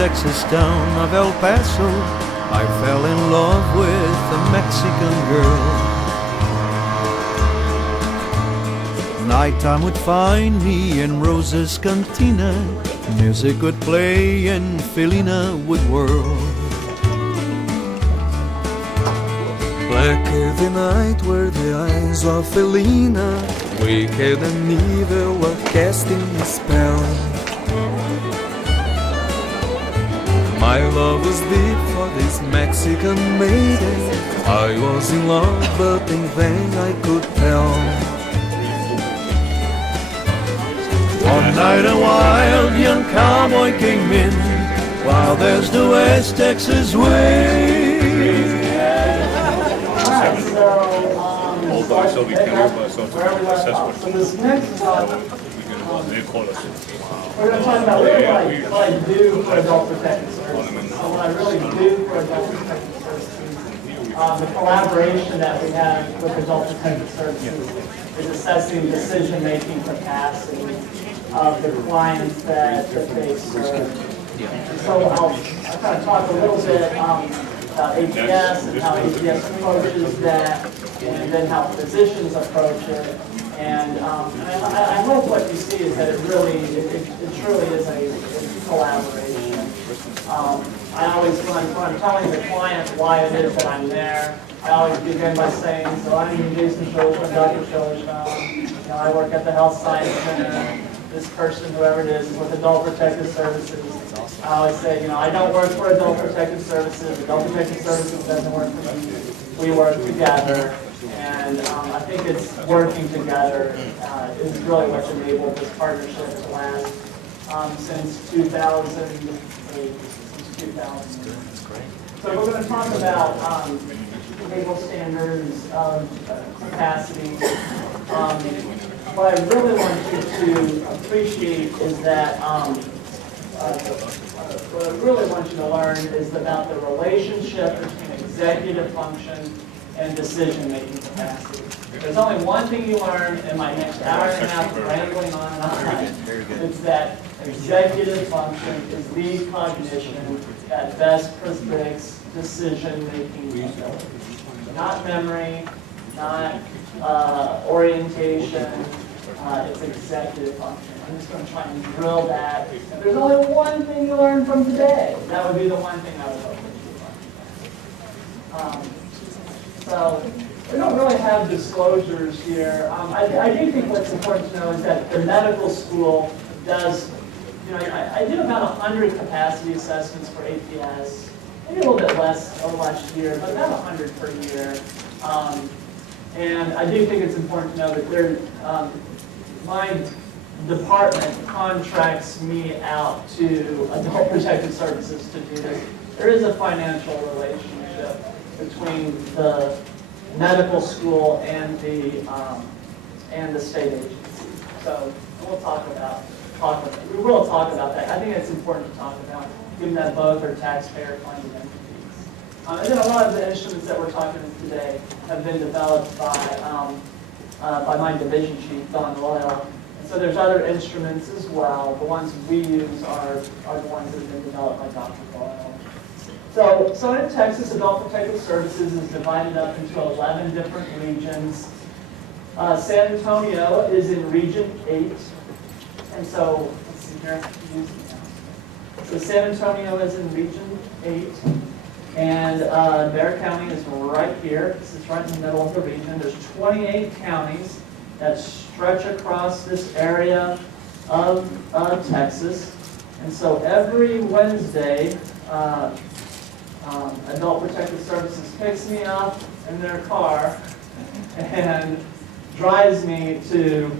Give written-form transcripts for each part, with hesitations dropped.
Texas town of El Paso, I fell in love with a Mexican girl. Nighttime would find me in Rosa's cantina, music would play and Felina would whirl. Blacker the night were the eyes of Felina, wicked and evil were casting a spell. My love was deep for this Mexican maiden, I was in love but in vain I could tell. One night a wild young cowboy came in, while there's the West Texas way. So we can so this next topic, we're going to talk about what I do for adult protective services. So what I really do for adult protective services, the collaboration that we have with adult protective services is assessing decision-making capacity of the clients that they serve. So I'll kind of talk a little bit about APS and how APS approaches that, and then how physicians approach it. And I hope what you see is that it truly is a collaboration. I always, when I'm telling the client why it is that I'm there, I always begin by saying, so I'm Jason Schillerstrom, Dr. Schillerstrom. I work at the Health Science Center. This person, whoever it is with Adult Protective Services. I always say, I don't work for Adult Protective Services. Adult Protective Services doesn't work for me. We work together. And I think it's working together is really what's enabled this partnership to last since 2008. So we're going to talk about legal standards of capacity. What I really want you to appreciate is that what I really want you to learn is about the relationship between executive function and decision-making capacity. There's only one thing you learn in my next hour and a half of rambling on and on. It's that executive function is the cognition that best predicts decision-making ability. Not memory, not orientation, it's executive function. I'm just going to try and drill that. If there's only one thing you learn from today, that would be the one thing I would hope that you learn. So we don't really have disclosures here. I do think what's important to know is that the medical school does, I did about 100 capacity assessments for APS, maybe a little bit less over last year, but about 100 per year. And I do think it's important to know that my department contracts me out to Adult Protective Services to do this. There is a financial relationship between the medical school and the state agency. So we will talk about that. I think it's important to talk about, given that both are taxpayer-funded entities. And then a lot of the instruments that we're talking about today have been developed by my division chief, Don Loyal. And so there's other instruments as well. The ones we use are the ones that have been developed by Dr. Loyal. So in Texas, Adult Protective Services is divided up into 11 different regions. San Antonio is in Region 8. And so, let's see here. So San Antonio is in Region 8. And Bexar County is right here. This is right in the middle of the region. There's 28 counties that stretch across this area of Texas. And so every Wednesday, Adult Protective Services picks me up in their car and drives me to,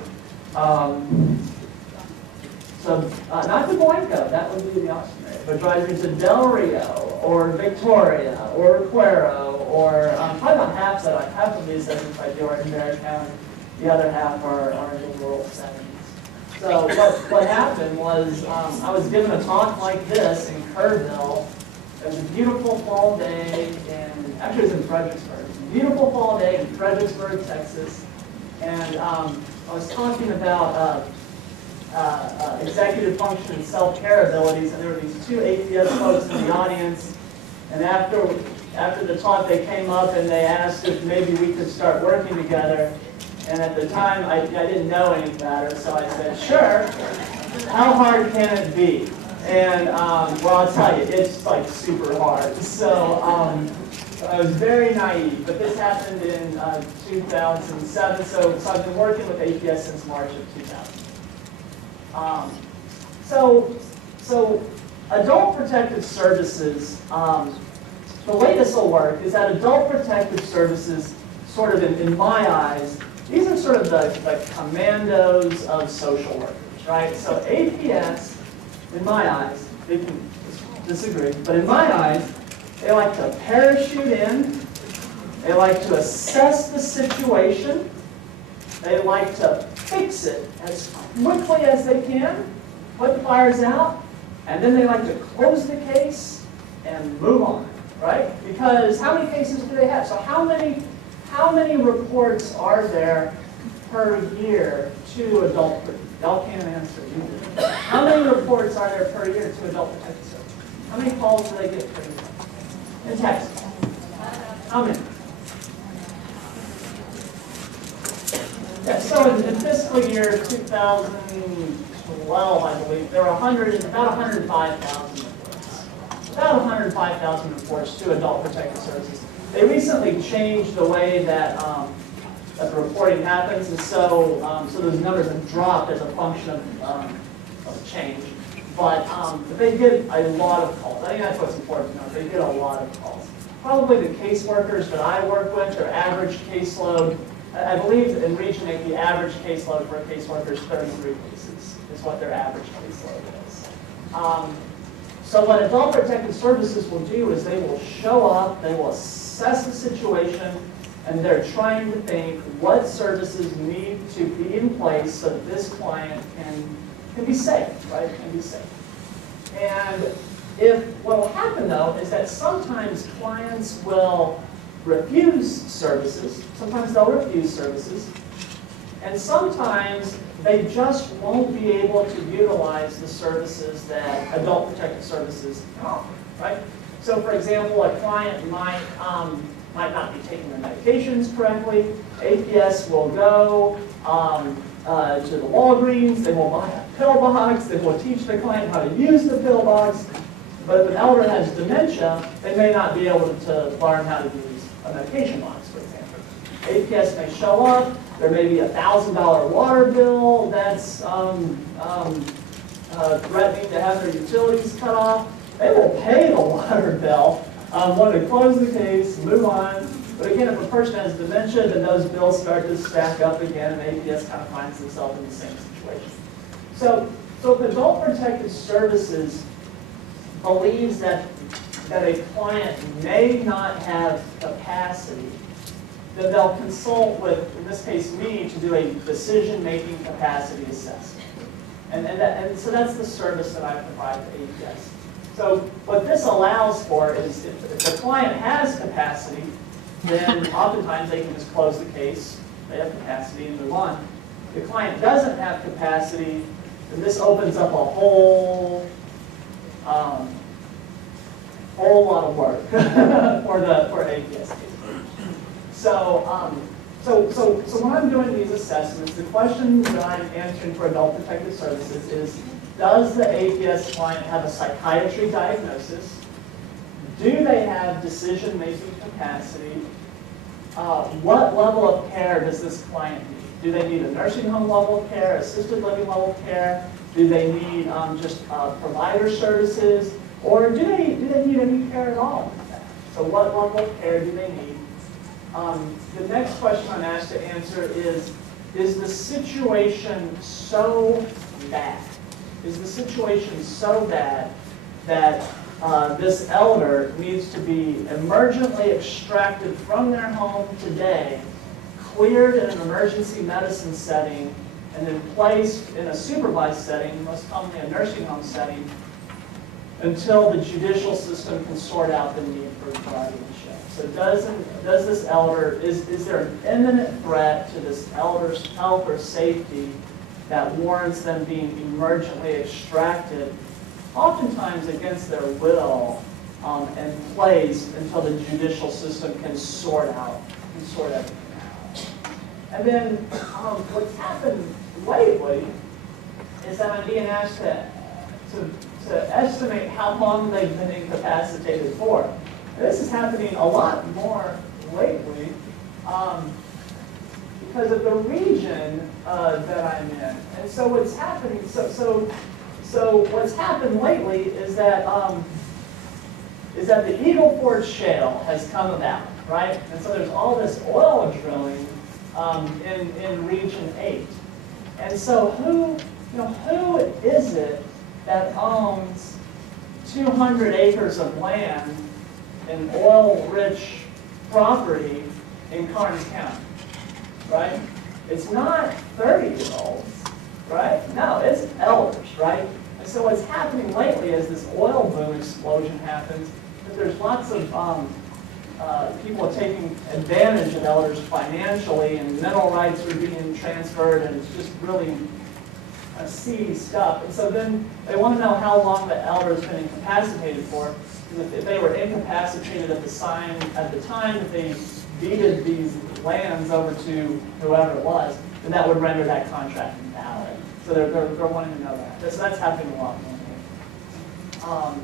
not to Blanco, that would be the option area, but drives me to Del Rio or Victoria or Cuero or probably about half of these segments I do are in Bexar County. The other half are in the rural settings. So what happened was I was given a talk like this in Kerrville. It was a beautiful fall day actually it was in Fredericksburg. It was a beautiful fall day in Fredericksburg, Texas. And I was talking about executive function and self-care abilities, and there were these two APS folks in the audience, and after the talk they came up and they asked if maybe we could start working together, and at the time I didn't know any better, so I said, sure, how hard can it be? And well, I'll tell you, it's like super hard. So I was very naive, but this happened in 2007, so I've been working with APS since March of 2000. So adult protective services, the way this will work is that adult protective services, sort of in my eyes, these are sort of the commandos of social workers, right? So APS, in my eyes, they can disagree, but in my eyes, they like to parachute in, they like to assess the situation, they like to fix it as quickly as they can, put fires out, and then they like to close the case and move on, right? Because how many cases do they have? So how many reports are there per year to adult? Y'all can't answer. How many reports are there per year to adult protective services? How many calls do they get per year? In Texas? How many? Yeah, so in fiscal year 2012, I believe, there were about 105,000 reports. About 105,000 reports to adult protective services. They recently changed the way that that the reporting happens, and so those numbers have dropped as a function of change. But they get a lot of calls. I think that's what's important to know. They get a lot of calls. Probably the caseworkers that I work with, their average caseload, I believe in Region 8, the average caseload for a caseworker is 33 cases, is what their average caseload is. So what adult protective services will do is they will show up, they will assess the situation, and they're trying to think what services need to be in place so that this client can be safe, right? Can be safe. And what will happen though is that sometimes clients will refuse services. Sometimes they'll refuse services. And sometimes they just won't be able to utilize the services that adult protective services can offer, right? So for example, a client might not be taking their medications correctly. APS will go to the Walgreens, they will buy a pill box, they will teach the client how to use the pill box. But if an elder has dementia, they may not be able to learn how to use a medication box, for example. APS may show up, there may be a $1,000 water bill that's threatening to have their utilities cut off. They will pay the water bill when they close the case, move on. But again, if a person has dementia, then those bills start to stack up again, and APS kind of finds themselves in the same situation. So if adult protective services believes that a client may not have capacity, then they'll consult with, in this case, me, to do a decision-making capacity assessment. And so that's the service that I provide to APS. So what this allows for is if the client has capacity, then oftentimes they can just close the case, they have capacity, and move on. If the client doesn't have capacity, then this opens up a whole lot of work for APS cases. So when I'm doing these assessments, the question that I'm answering for adult protective services is, does the APS client have a psychiatry diagnosis? Do they have decision-making capacity? What level of care does this client need? Do they need a nursing home level of care, assisted living level of care? Do they need just provider services? Or do they need any care at all? So what level of care do they need? The next question I'm asked to answer is the situation so bad? Is the situation so bad that this elder needs to be emergently extracted from their home today, cleared in an emergency medicine setting, and then placed in a supervised setting, most commonly a nursing home setting, until the judicial system can sort out the need for guardianship? So does this elder, is there an imminent threat to this elder's health or safety that warrants them being emergently extracted, oftentimes against their will, and placed until the judicial system can sort everything out. And then what's happened lately is that I'm being asked to estimate how long they've been incapacitated for. And this is happening a lot more lately because of the region that I'm in. And so what's happening, so what's happened lately is that the Eagle Ford Shale has come about, right? And so there's all this oil drilling in Region 8. And so who is it that owns 200 acres of land in oil-rich property in Karnes County, right? It's not 30-year-olds, right? No, it's elders, right? And so what's happening lately as this oil boom explosion happens, that there's lots of people taking advantage of elders financially, and mineral rights are being transferred, and it's just really seedy stuff. And so then they want to know how long the elder's been incapacitated for. And if they were incapacitated at the time that they deeded these lands over to whoever it was, then that would render that contract invalid. So they're wanting to know that. So that's happening a lot more.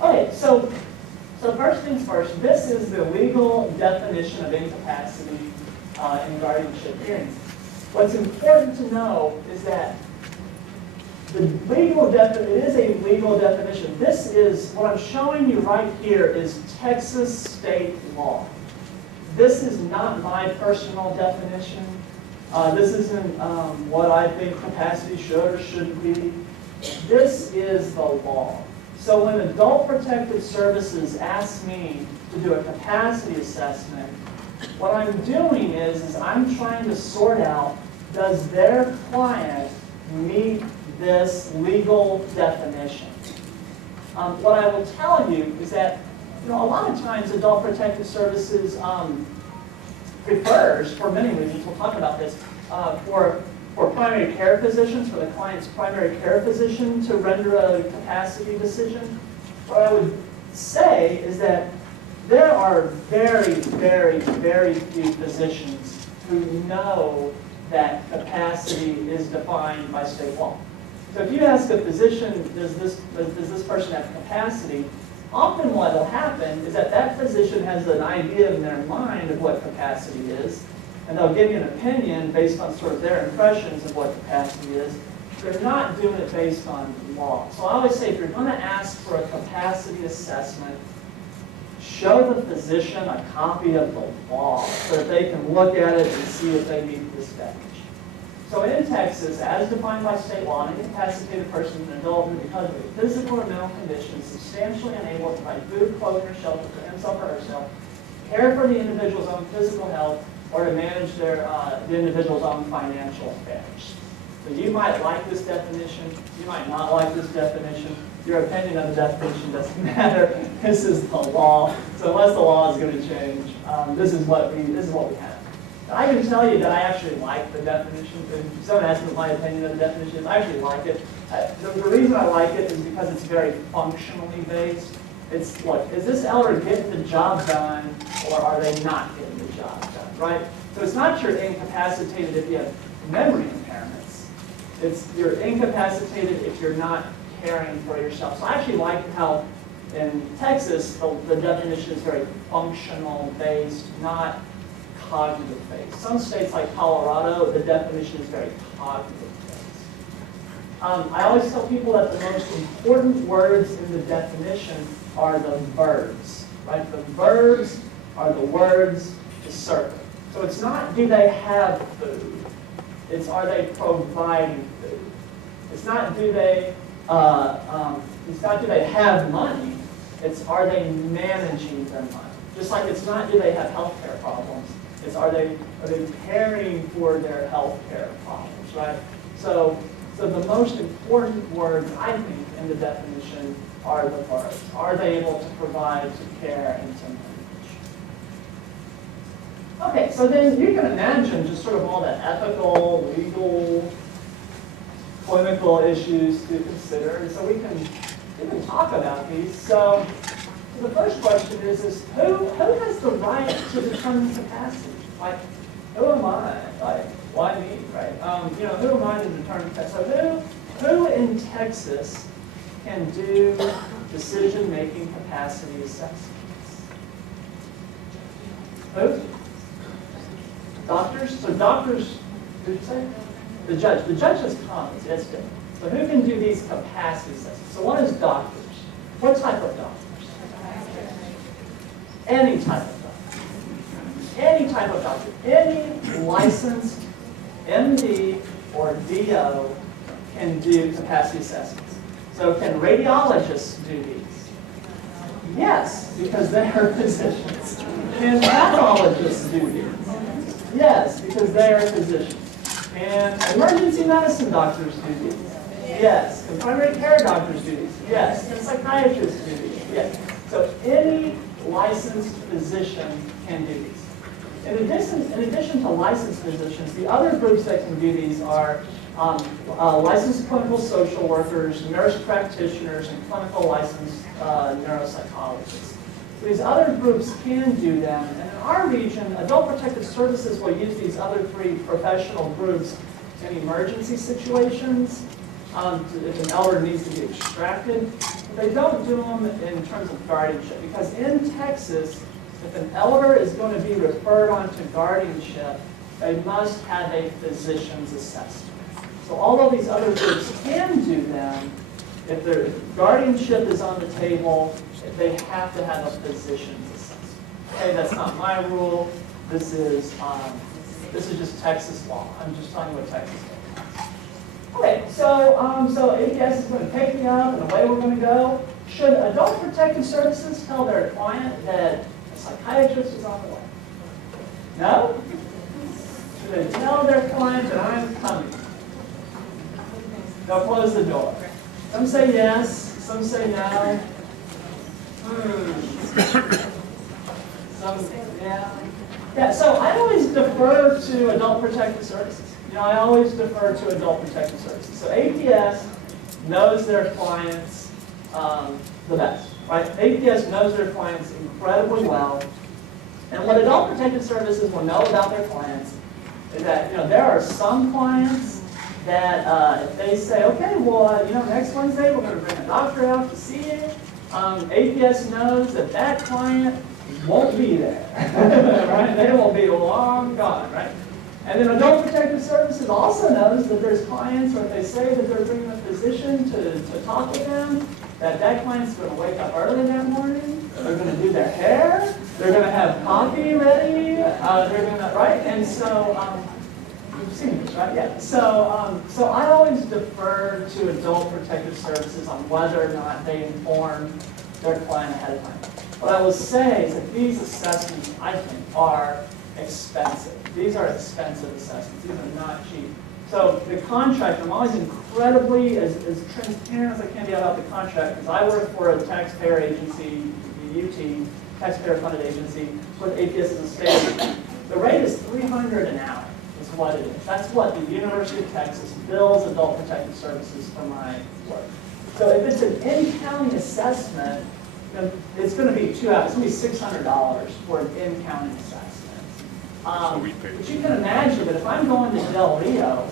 Okay, so first things first, this is the legal definition of incapacity in guardianship hearings. What's important to know is that it is a legal definition. This is, what I'm showing you right here is Texas state law. This is not my personal definition. This isn't what I think capacity should or shouldn't be. This is the law. So when Adult Protective Services asks me to do a capacity assessment, what I'm doing is I'm trying to sort out, does their client meet this legal definition? What I will tell you is that a lot of times Adult Protective Services prefers, for many reasons, we'll talk about this, for primary care physicians, for the client's primary care physician to render a capacity decision. What I would say is that there are very, very, very few physicians who know that capacity is defined by state law. So if you ask a physician, does this person have capacity, often what will happen is that physician has an idea in their mind of what capacity is, and they'll give you an opinion based on sort of their impressions of what capacity is. They're not doing it based on law. So I always say, if you're going to ask for a capacity assessment, show the physician a copy of the law so that they can look at it and see if they meet this definition. So in Texas, as defined by state law, an incapacitated person is an adult who, because of a physical or mental condition, is substantially unable to provide food, clothing, or shelter for himself or herself, care for the individual's own physical health, or to manage the individual's own financial affairs. So you might like this definition, you might not like this definition. Your opinion of the definition doesn't matter. This is the law. So unless the law is going to change, this is what we have. I can tell you that I actually like the definition. If someone asks me what my opinion of the definition is, I actually like it. The reason I like it is because it's very functionally based. It's, look, is this elder getting the job done, or are they not getting the job done, right? So it's not you're incapacitated if you have memory impairments. It's you're incapacitated if you're not caring for yourself. So I actually like how in Texas, the definition is very functional based, not cognitive based. Some states like Colorado, the definition is very cognitive based. I always tell people that the most important words in the definition are the verbs, right? The verbs are the words to circle. So it's not do they have food, it's are they providing food. It's not do they have money, it's are they managing their money. Just like it's not do they have healthcare problems, it's are they caring for their healthcare problems, right? So the most important words, I think, in the definition are the verbs. Are they able to provide, to care, and to manage? Okay, so then you can imagine just sort of all the ethical, legal clinical issues to consider, and so we can talk about these. So the first question is who has the right to determine capacity? Like, who am I? Like, why me, right? Who am I to determine capacity? So who in Texas can do decision-making capacity assessments? Who? Doctors? So doctors, did you say? The judge. The judge has comments, that's different. So who can do these capacity assessments? So one is doctors. What type of doctors? Any type of doctor. Any type of doctor. Any licensed MD or DO can do capacity assessments. So can radiologists do these? Yes, because they are physicians. Can pathologists do these? Yes, because they are physicians. Can emergency medicine doctors do these? Yes. Can primary care doctors do these? Yes. Can psychiatrists do these? Yes. So any licensed physician can do these. In addition to licensed physicians, the other groups that can do these are licensed clinical social workers, nurse practitioners, and clinical licensed neuropsychologists. So these other groups can do them, and in our region, Adult Protective Services will use these other three professional groups in emergency situations, if an elder needs to be extracted. But they don't do them in terms of guardianship, because in Texas, if an elder is going to be referred on to guardianship, they must have a physician's assessment. So although these other groups can do them, if their guardianship is on the table, they have to have a physician's assessment. Okay, that's not my rule. This is just Texas law. I'm just telling you what Texas law is. Okay, so APS is going to take me up, and away we're going to go. Should Adult Protective Services tell their client that a psychiatrist is on the way? No? Should they tell their client that I'm coming? They'll close the door. Some say yes, some say no. Yeah, so I always defer to Adult Protective Services. I always defer to Adult Protective Services. So APS knows their clients the best, right? APS knows their clients incredibly well. And what Adult Protective Services will know about their clients is that, there are some clients that if they say, okay, well, next Wednesday we're going to bring a doctor out to see you, APS knows that that client won't be there, right? They will be long gone, right? And then Adult Protective Services also knows that there's clients, or if they say that they're bringing a physician to talk with them, that client's going to wake up early that morning, they're going to do their hair, they're going to have coffee ready, they're going to, right? And so, you've seen this, right? Yeah. So I always defer to Adult Protective Services on whether or not they inform their client ahead of time. What I will say is that these assessments, I think, are expensive. These are expensive assessments. These are not cheap. So the contract, I'm always incredibly as transparent as I can be about the contract, because I work for a taxpayer agency, the UT, taxpayer-funded agency, with APS as a state. The rate is $300 an hour. Is what it is. That's what the University of Texas bills Adult Protective Services for my work. So if it's an in-county assessment, it's going to be 2 hours. It's going to be $600 for an in-county assessment. But you can imagine that if I'm going to Del Rio,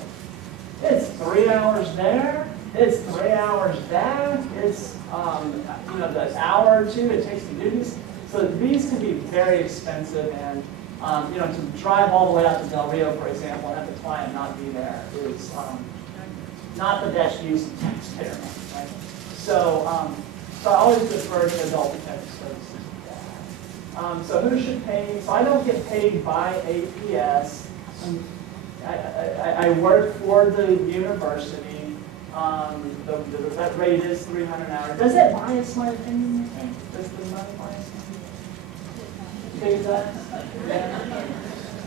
it's 3 hours there, it's 3 hours back, it's the hour or two it takes to do these. So these can be very expensive, and to drive all the way out to Del Rio, for example, and have the client not be there is not the best use of taxpayer money, right? So I always defer to Adult Protective Services. So who should pay me? So I don't get paid by APS. I work for the university. That rate is $300 an hour. Does that bias my opinion, you think? Does the money bias my opinion?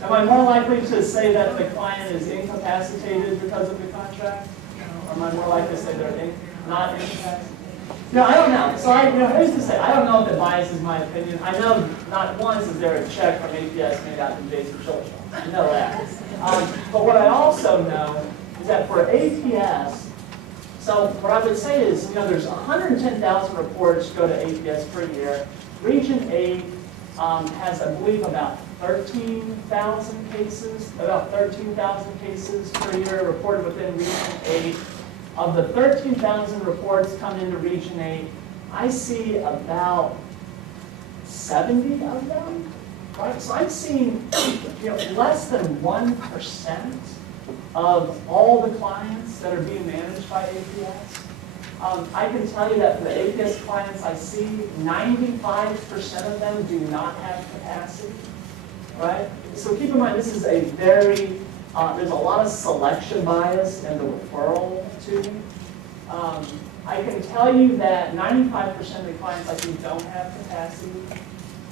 Am I more likely to say that the client is incapacitated because of the contract? Or am I more likely to say they're not incapacitated? No, I don't know. So who's to say? I don't know if it biases my opinion. I know not once is there a check from APS made out to Jason Schillerstrom. I know that. But what I also know is that for APS, So what I would say is, there's 110,000 reports go to APS per year. Region 8 has, I believe, about 13,000 cases, per year reported within Region 8. Of the 13,000 reports come into Region 8, I see about 70 of them. Right? So I'm seeing less than 1% of all the clients that are being managed by APS. I can tell you that for the APS clients I see, 95% of them do not have capacity. Right? So keep in mind, this is a very, there's a lot of selection bias in the referral to me. I can tell you that 95% of the clients I see don't have capacity.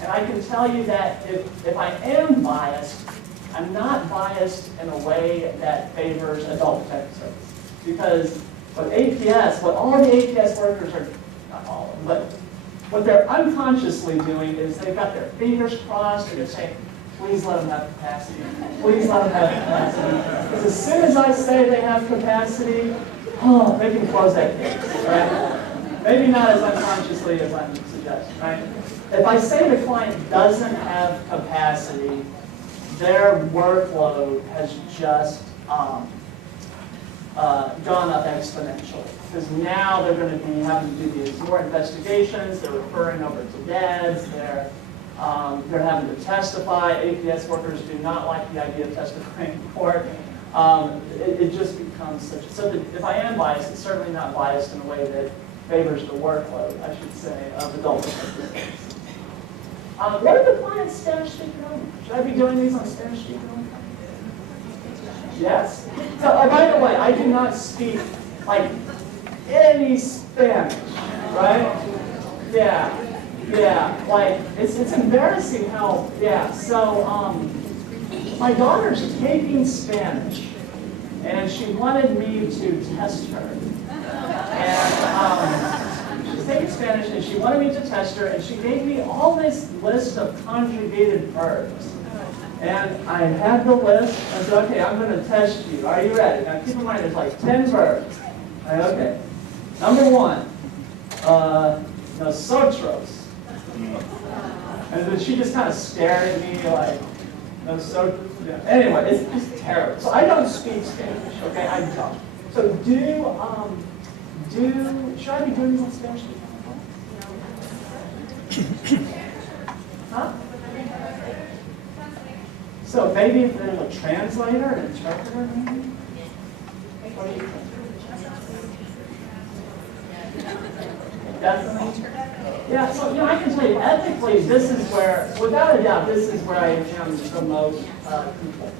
And I can tell you that if I am biased, I'm not biased in a way that favors adult protective services. Because what all the APS workers are, not all of them, but what they're unconsciously doing is they've got their fingers crossed and they're saying, please let them have capacity. Please let them have capacity. Because as soon as I say they have capacity, they can close that case, right? Maybe not as unconsciously as I'm suggesting, right? If I say the client doesn't have capacity, their workload has just gone up exponentially. Because now they're going to be having to do these more investigations, they're referring over to DEDs, they're having to testify. APS workers do not like the idea of testifying in court. It just becomes such a, so if I am biased, it's certainly not biased in a way that favors the workload, I should say, of adult protective services. What are the clients Spanish speaking only? Should I be doing these on Spanish speaking only? Yes? So, by the way, I do not speak like any Spanish, right? Yeah, like it's embarrassing how, so my daughter's taking Spanish and she wanted me to test her. And she's taking Spanish and she wanted me to test her and she gave me all this list of conjugated verbs. And I had the list and said, okay, I'm going to test you. Are you ready? Now keep in mind there's like 10 verbs. Okay. Number 1, nosotros. And then she just kind of stared at me like, nosotros. Yeah. Anyway, it's just terrible. So I don't speak Spanish, okay? I don't. So should I be doing this in Spanish? Huh? So maybe if there's a translator, an interpreter, maybe? What do you think? Definitely. Yeah, so I can tell you, ethically, this is where, without a doubt, this is where I am the most people.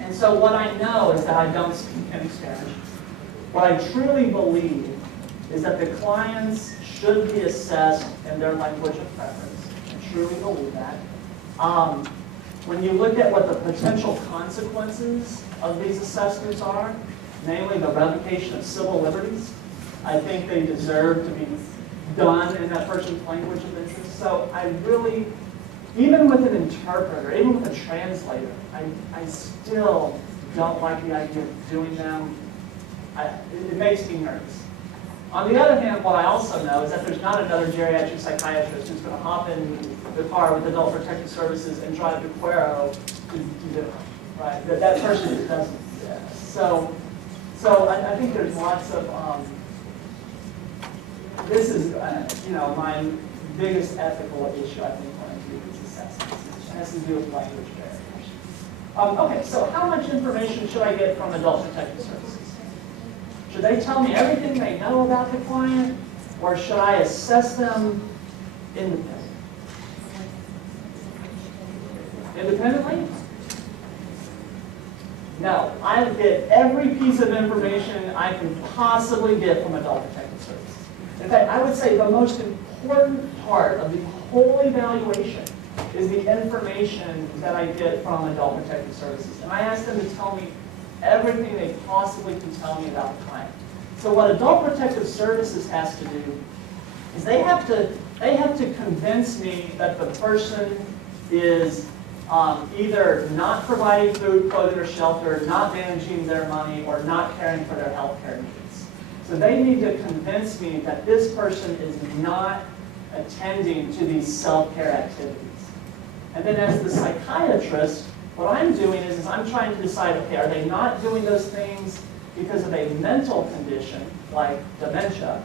And so what I know is that I don't speak any Spanish. What I truly believe is that the clients should be assessed in their language of preference. I truly believe that. When you look at what the potential consequences of these assessments are, namely the revocation of civil liberties, I think they deserve to be done in that person's language of interest. So I really, even with an interpreter, even with a translator, I still don't like the idea of doing them. It makes me nervous. On the other hand, what I also know is that there's not another geriatric psychiatrist who's going to hop in the car with Adult Protective Services and drive to Cuero to do it, right? That person just doesn't. Yeah. So I think there's lots of, this is, my biggest ethical issue, I think, when I do these assessments. It has to do with language barriers. Okay, so how much information should I get from Adult Protective Services? Should they tell me everything they know about the client, or should I assess them independently? Independently? No, I get every piece of information I can possibly get from Adult Protective Services. In fact, I would say the most important part of the whole evaluation is the information that I get from Adult Protective Services. And I ask them to tell me everything they possibly can tell me about the client. So what Adult Protective Services has to do is they have to convince me that the person is either not providing food, clothing, or shelter, not managing their money, or not caring for their health care needs. So they need to convince me that this person is not attending to these self-care activities. And then as the psychiatrist, what I'm doing is I'm trying to decide, okay, are they not doing those things because of a mental condition like dementia,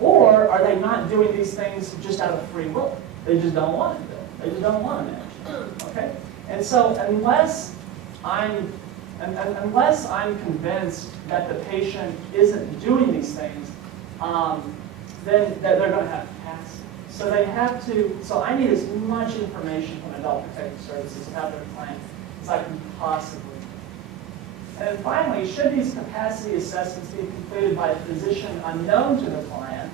or are they not doing these things just out of free will? They just don't want to do it. They just don't want to manage. Okay? And so unless I'm convinced that the patient isn't doing these things, then they're going to have capacity. So they have to. So I need as much information from Adult Protective Services about their client as I can possibly. And then finally, should these capacity assessments be completed by a physician unknown to the client,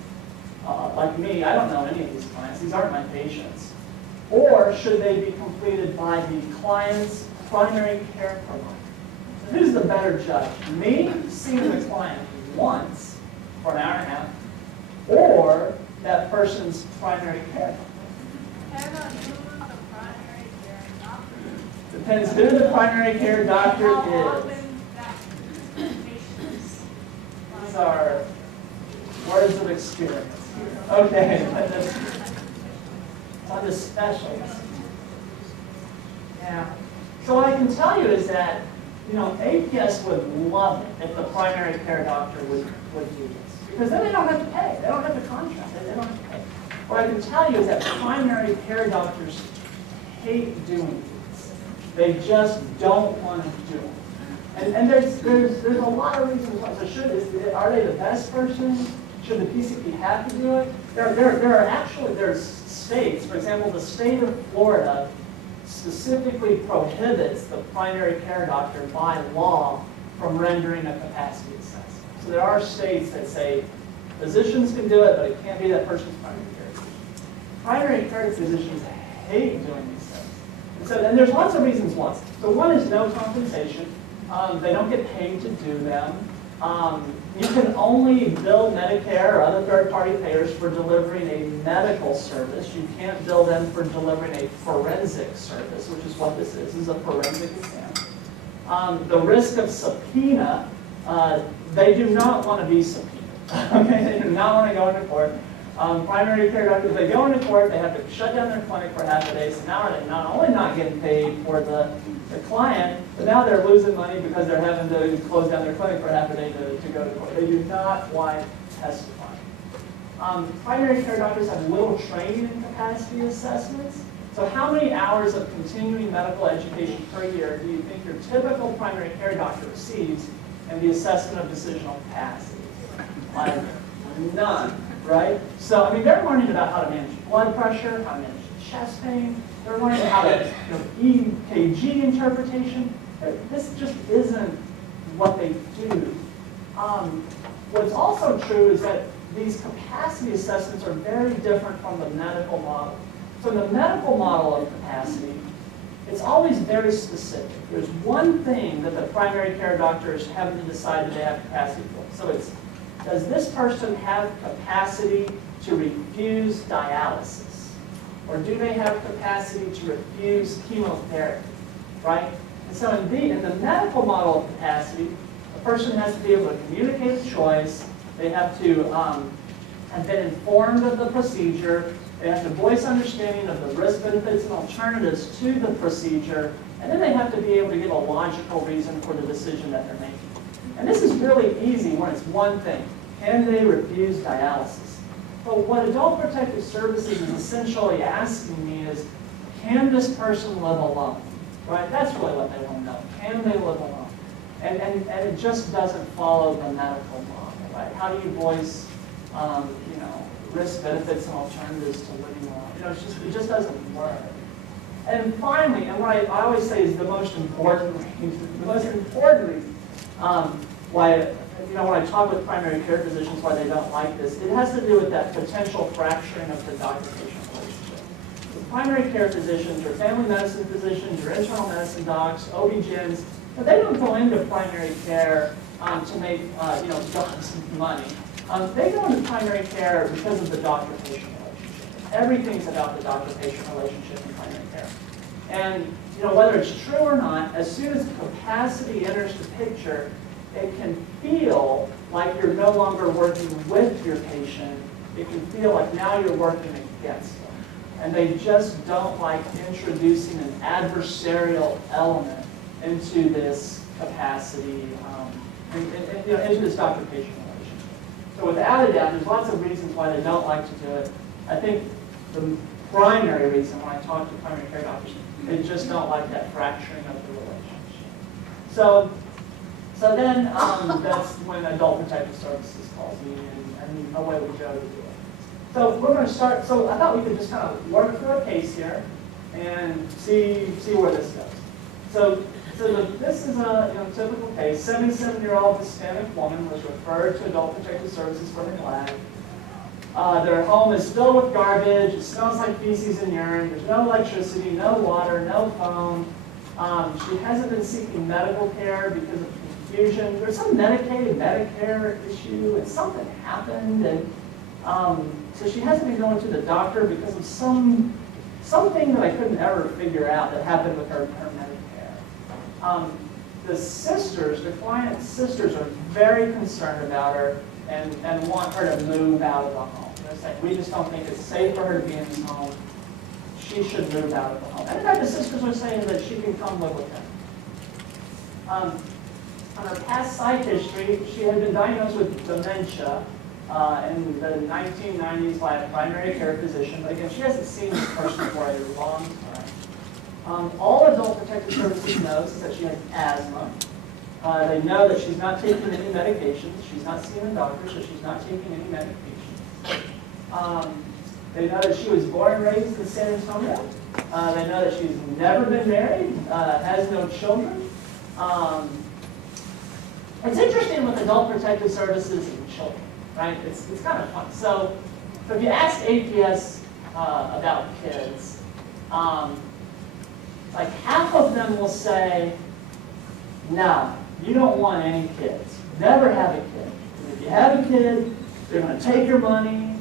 like me, I don't know any of these clients, these aren't my patients, or should they be completed by the client's primary care provider? So who's the better judge? Me seeing the client once for an hour and a half, or that person's primary care provider? Depends who the primary care doctor is. These are words of experience. Okay, on the specialist. Yeah. So what I can tell you is that, APS would love it if the primary care doctor would do this. Because then they don't have to pay. They don't have to contract. They don't have to pay. What I can tell you is that primary care doctors hate doing this. They just don't want to do it. And there's a lot of reasons why. So are they the best person? Should the PCP have to do it? There's states, for example, the state of Florida specifically prohibits the primary care doctor by law from rendering a capacity assessment. So there are states that say physicians can do it, but it can't be that person's primary care physician. Primary care physicians hate doing these things. And there's lots of reasons why. So one is no compensation. They don't get paid to do them. You can only bill Medicare or other third-party payers for delivering a medical service. You can't bill them for delivering a forensic service, which is what this is a forensic exam. The risk of subpoena, they do not want to be subpoenaed. Okay? They do not want to go into court. Primary care doctors, they go into court, they have to shut down their clinic for half a day, so now they're not only not getting paid for the client, but now they're losing money because they're having to close down their clinic for half a day to go to court. They do not want to testify. Primary care doctors have little training in capacity assessments. So how many hours of continuing medical education per year do you think your typical primary care doctor receives in the assessment of decisional capacity? Like none. Right? So, they're learning about how to manage blood pressure, how to manage chest pain. They're learning how to EKG interpretation. This just isn't what they do. What's also true is that these capacity assessments are very different from the medical model. So the medical model of capacity, it's always very specific. There's one thing that the primary care doctors have to decide that they have capacity for. So it's, does this person have capacity to refuse dialysis? Or do they have capacity to refuse chemotherapy? Right? And so in the medical model of capacity, a person has to be able to communicate a choice. They have to have been informed of the procedure. They have to voice understanding of the risk, benefits, and alternatives to the procedure. And then they have to be able to give a logical reason for the decision that they're making. And this is really easy when it's one thing. Can they refuse dialysis? But what Adult Protective Services is essentially asking me is, can this person live alone? Right? That's really what they want to know. Can they live alone? And it just doesn't follow the medical model. Right? How do you voice, risk, benefits, and alternatives to living alone? It just doesn't work. And finally, and what I always say is the most important reason, why, when I talk with primary care physicians why they don't like this, it has to do with that potential fracturing of the doctor-patient relationship. The primary care physicians, your family medicine physicians, your internal medicine docs, OB-GYNs, but they don't go into primary care to make, jobs and money. They go into primary care because of the doctor-patient relationship. Everything's about the doctor-patient relationship in primary care. And whether it's true or not, as soon as capacity enters the picture, it can feel like you're no longer working with your patient. It can feel like now you're working against them. And they just don't like introducing an adversarial element into this capacity, into this doctor-patient relationship. So without a doubt, there's lots of reasons why they don't like to do it. I think the primary reason when I talk to primary care doctors, they just don't like that fracturing of the relationship. So then that's when Adult Protective Services calls me and away we go to do it. So we're going to start. So I thought we could just kind of work through a case here and see where this goes. So this is a typical case. 77-year-old Hispanic woman was referred to Adult Protective Services for neglect. Their home is filled with garbage. It smells like feces and urine. There's no electricity, no water, no phone. She hasn't been seeking medical care because of confusion. There's some Medicaid, Medicare issue, and something happened, and so she hasn't been going to the doctor because of something that I couldn't ever figure out that happened with her Medicare. The sisters, the client's sisters, are very concerned about her and want her to move out of the home. They're saying, we just don't think it's safe for her to be in this home. She should move out of the home. And in fact, the sisters are saying that she can come live with them. On her past psych history, she had been diagnosed with dementia in the 1990s by a primary care physician. But again, she hasn't seen this person for a long time. All Adult Protective Services knows is that she has asthma. They know that she's not taking any medications. She's not seeing a doctor, so she's not taking any medications. They know that she was born and raised in San Antonio. They know that she's never been married, has no children. It's interesting with Adult Protective Services and children, right? It's kind of fun. So if you ask APS about kids, like half of them will say, no, you don't want any kids. Never have a kid. If you have a kid, they're going to take your money,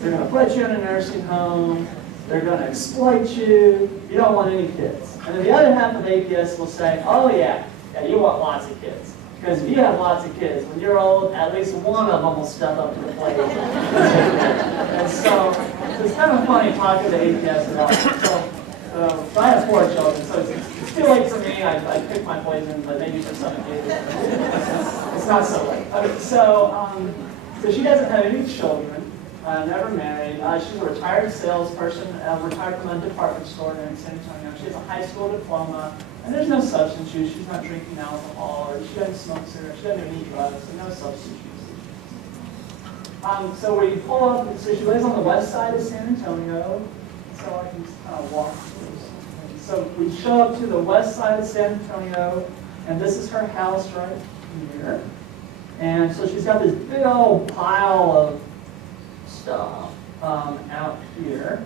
they're going to put you in a nursing home, they're going to exploit you, you don't want any kids. And then the other half of APS will say, oh yeah, you want lots of kids. Because if you have lots of kids, when you're old, at least one of them will step up to the plate. And so it's kind of funny talking to APS about it. So I have 4 children, so it's too late for me. I picked my poison, but maybe for some kids, it's not so late. Okay, so she doesn't have any children, never married. She's a retired salesperson, retired from a department store there in San Antonio. She has a high school diploma, and there's no substance use. She's not drinking alcohol, or she doesn't smoke cigarettes, she doesn't do any drugs, so no substance use. So we pull up, so she lives on the west side of San Antonio. So I can just kind of walk through. So we show up to the west side of San Antonio, and this is her house right here. And so she's got this big old pile of stuff out here.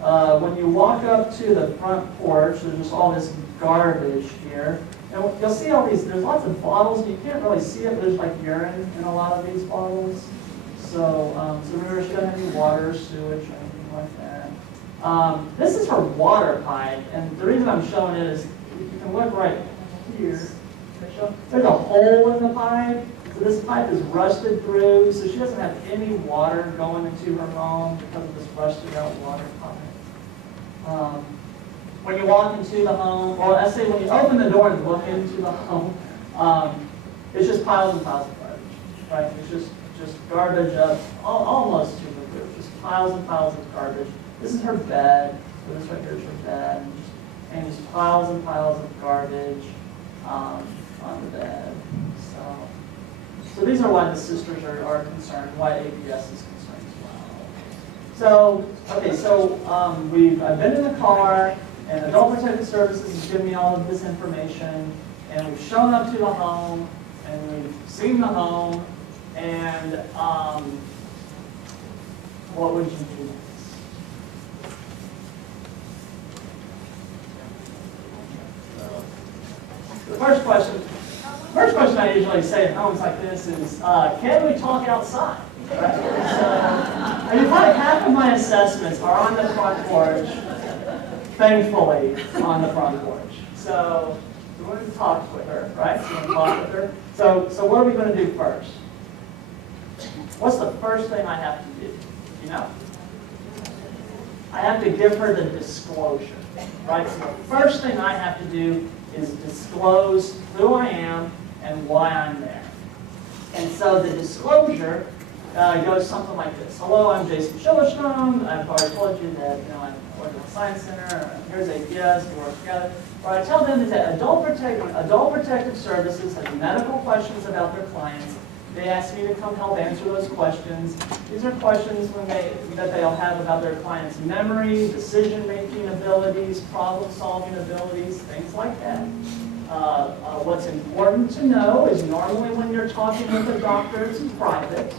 When you walk up to the front porch, there's just all this garbage here. And you'll see all these, there's lots of bottles. You can't really see it, but there's like urine in a lot of these bottles. So remember, she doesn't have any water or sewage or anything like that. This is her water pipe, and the reason I'm showing it is, if you can look right here, there's a hole in the pipe, so this pipe is rusted through, so she doesn't have any water going into her home because of this rusted out water pipe. When you walk into the home, or I say when you open the door and look into the home, it's just piles and piles of garbage, right? It's just garbage up almost to the roof, just piles and piles of garbage. This is her bed, so this right here is her bed, and just piles and piles of garbage on the bed. So these are why the sisters are concerned, why APS is concerned as well. So, okay, so I've been in the car, and Adult Protective Services has given me all of this information, and we've shown up to the home, and we've seen the home, and what would you do? The first question I usually say at homes like this is, can we talk outside? Right? And probably half of my assessments are on the front porch, thankfully, on the front porch. So So we're going to talk with her, right? So we're going to talk with her. So what are we going to do first? What's the first thing I have to do? You know? I have to give her the disclosure, right? So the first thing I have to do is disclose who I am and why I'm there. And so the disclosure goes something like this. Hello, I'm Jason Schillerstrom. I've already told you that I work at the Science Center. Here's APS. We work together. What I tell them is that Adult Protective Services has medical questions about their clients. They ask me to come help answer those questions. These are questions that they'll have about their clients' memory, decision-making abilities, problem-solving abilities, things like that. What's important to know is normally when you're talking with a doctor, it's private.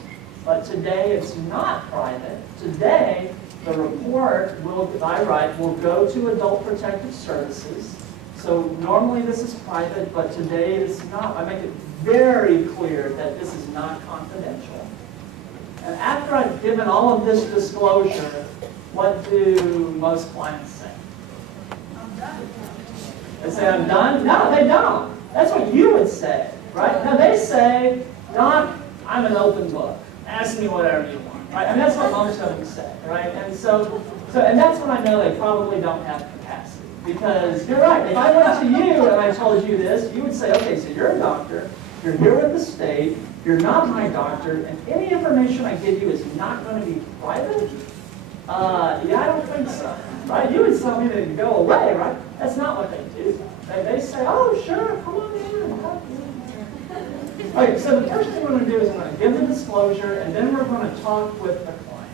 But today it's not private. Today, the report I write will go to Adult Protective Services. So normally this is private, but today it is not. I make it very clear that this is not confidential. And after I've given all of this disclosure, what do most clients say? I'm done. They say, I'm done? No, they don't. That's what you would say, right? No, they say, Doc, I'm an open book. Ask me whatever you want, right? And that's what most of them say, right? And and that's when I know they probably don't have capacity. Because you're right, if I went to you and I told you this, you would say, okay, so you're a doctor, you're here with the state, you're not my doctor, and any information I give you is not going to be private? Yeah, I don't think so, right? You would tell me to go away, right? That's not what they do. They say, oh, sure, come on in. Okay, so the first thing we're going to do is I'm going to give the disclosure, and then we're going to talk with the client.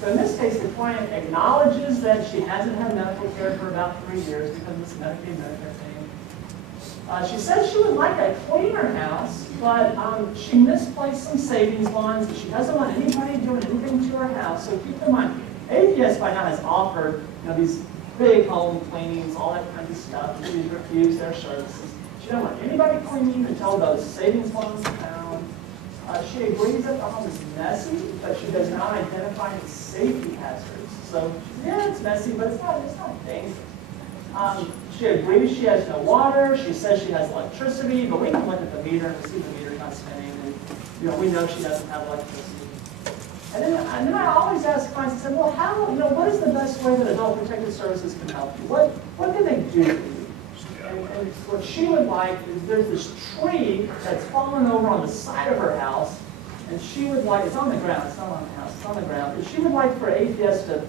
So in this case, the client acknowledges that she hasn't had medical care for about 3 years because of this Medicaid Medicare thing. She says she would like a cleaner house, but she misplaced some savings bonds, and she doesn't want anybody doing anything to her house. So keep in mind, APS by now has offered these big home cleanings, all that kind of stuff. She's refused their services. She doesn't want anybody cleaning until those savings bonds are found. She agrees that the home is messy, but she does not identify any safety hazards. So yeah, it's messy, but it's not dangerous. She agrees she has no water. She says she has electricity, but we can look at the meter and see the meter's not spinning, and we know she doesn't have electricity. And then I always ask clients, I say, well, what is the best way that Adult Protective Services can help you? What can they do for you? And what she would like is there's this tree that's fallen over on the side of her house, and she would like, it's on the ground, it's not on the house, it's on the ground, and she would like for APS to,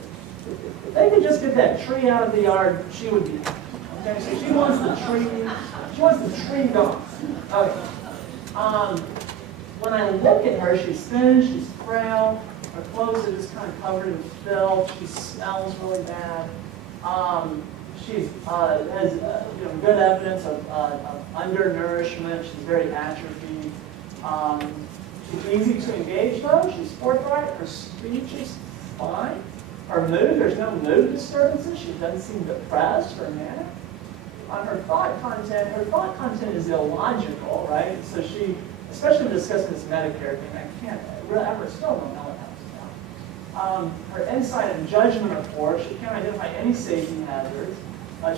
if they could just get that tree out of the yard, she would be happy. Okay, so she wants the tree gone. Okay. When I look at her, she's thin, she's frail, her clothes are just kind of covered in filth, she smells really bad. She has good evidence of undernourishment. She's very atrophied. She's easy to engage, though. She's forthright. Her speech is fine. Her mood, there's no mood disturbances. She doesn't seem depressed or manic. On her thought content is illogical, right? So she, especially discussing this Medicare thing, I still don't know what that was about. Her insight and judgment are poor. She can't identify any safety hazards.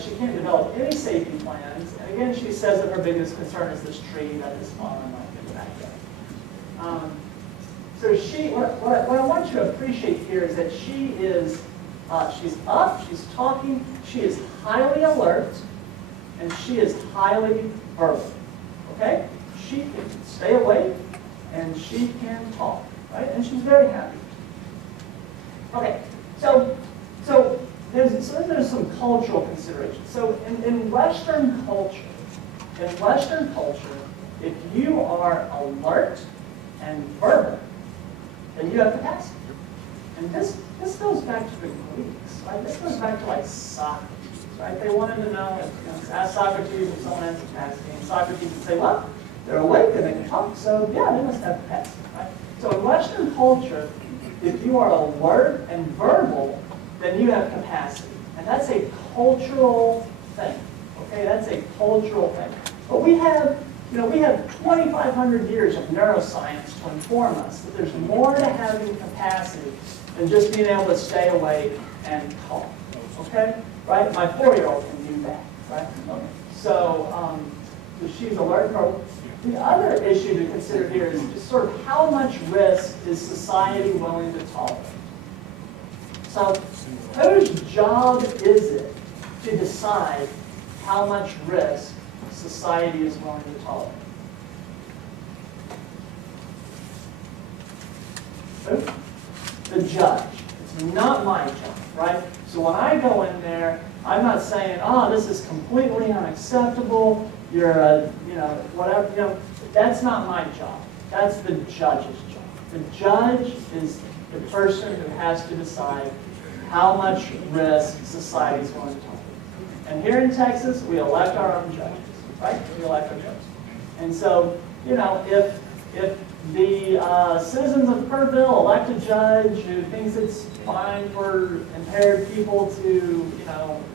She can't develop any safety plans. And again, she says that her biggest concern is this tree that is fallen in the backyard. So what I want you to appreciate here is that she's up, she's talking, she is highly alert, and she is highly verbal. Okay? She can stay awake, and she can talk, right? And she's very happy. Okay, so there's some cultural considerations. So in Western culture, if you are alert and verbal, then you have capacity. And this goes back to the Greeks, right? This goes back to like Socrates, right? They wanted to know, ask Socrates if someone has capacity, and Socrates would say, well, they're awake and they can talk, so yeah, they must have capacity, right? So in Western culture, if you are alert and verbal, then you have capacity. And that's a cultural thing, okay? That's a cultural thing. But we have 2,500 years of neuroscience to inform us that there's more to having capacity than just being able to stay awake and talk, okay? Right? My 4-year-old can do that, right? Okay. So she's alert. The other issue to consider here is just sort of how much risk is society willing to tolerate? So whose job is it to decide how much risk society is willing to tolerate? Who? The judge. It's not my job, right? So when I go in there, I'm not saying, oh, this is completely unacceptable, you're a, whatever, that's not my job. That's the judge's job. The judge is the person who has to decide how much risk society is willing to tolerate. And here in Texas, we elect our own judges, right? We elect our judges. And so, if the citizens of Kerrville elect a judge who thinks it's fine for impaired people to,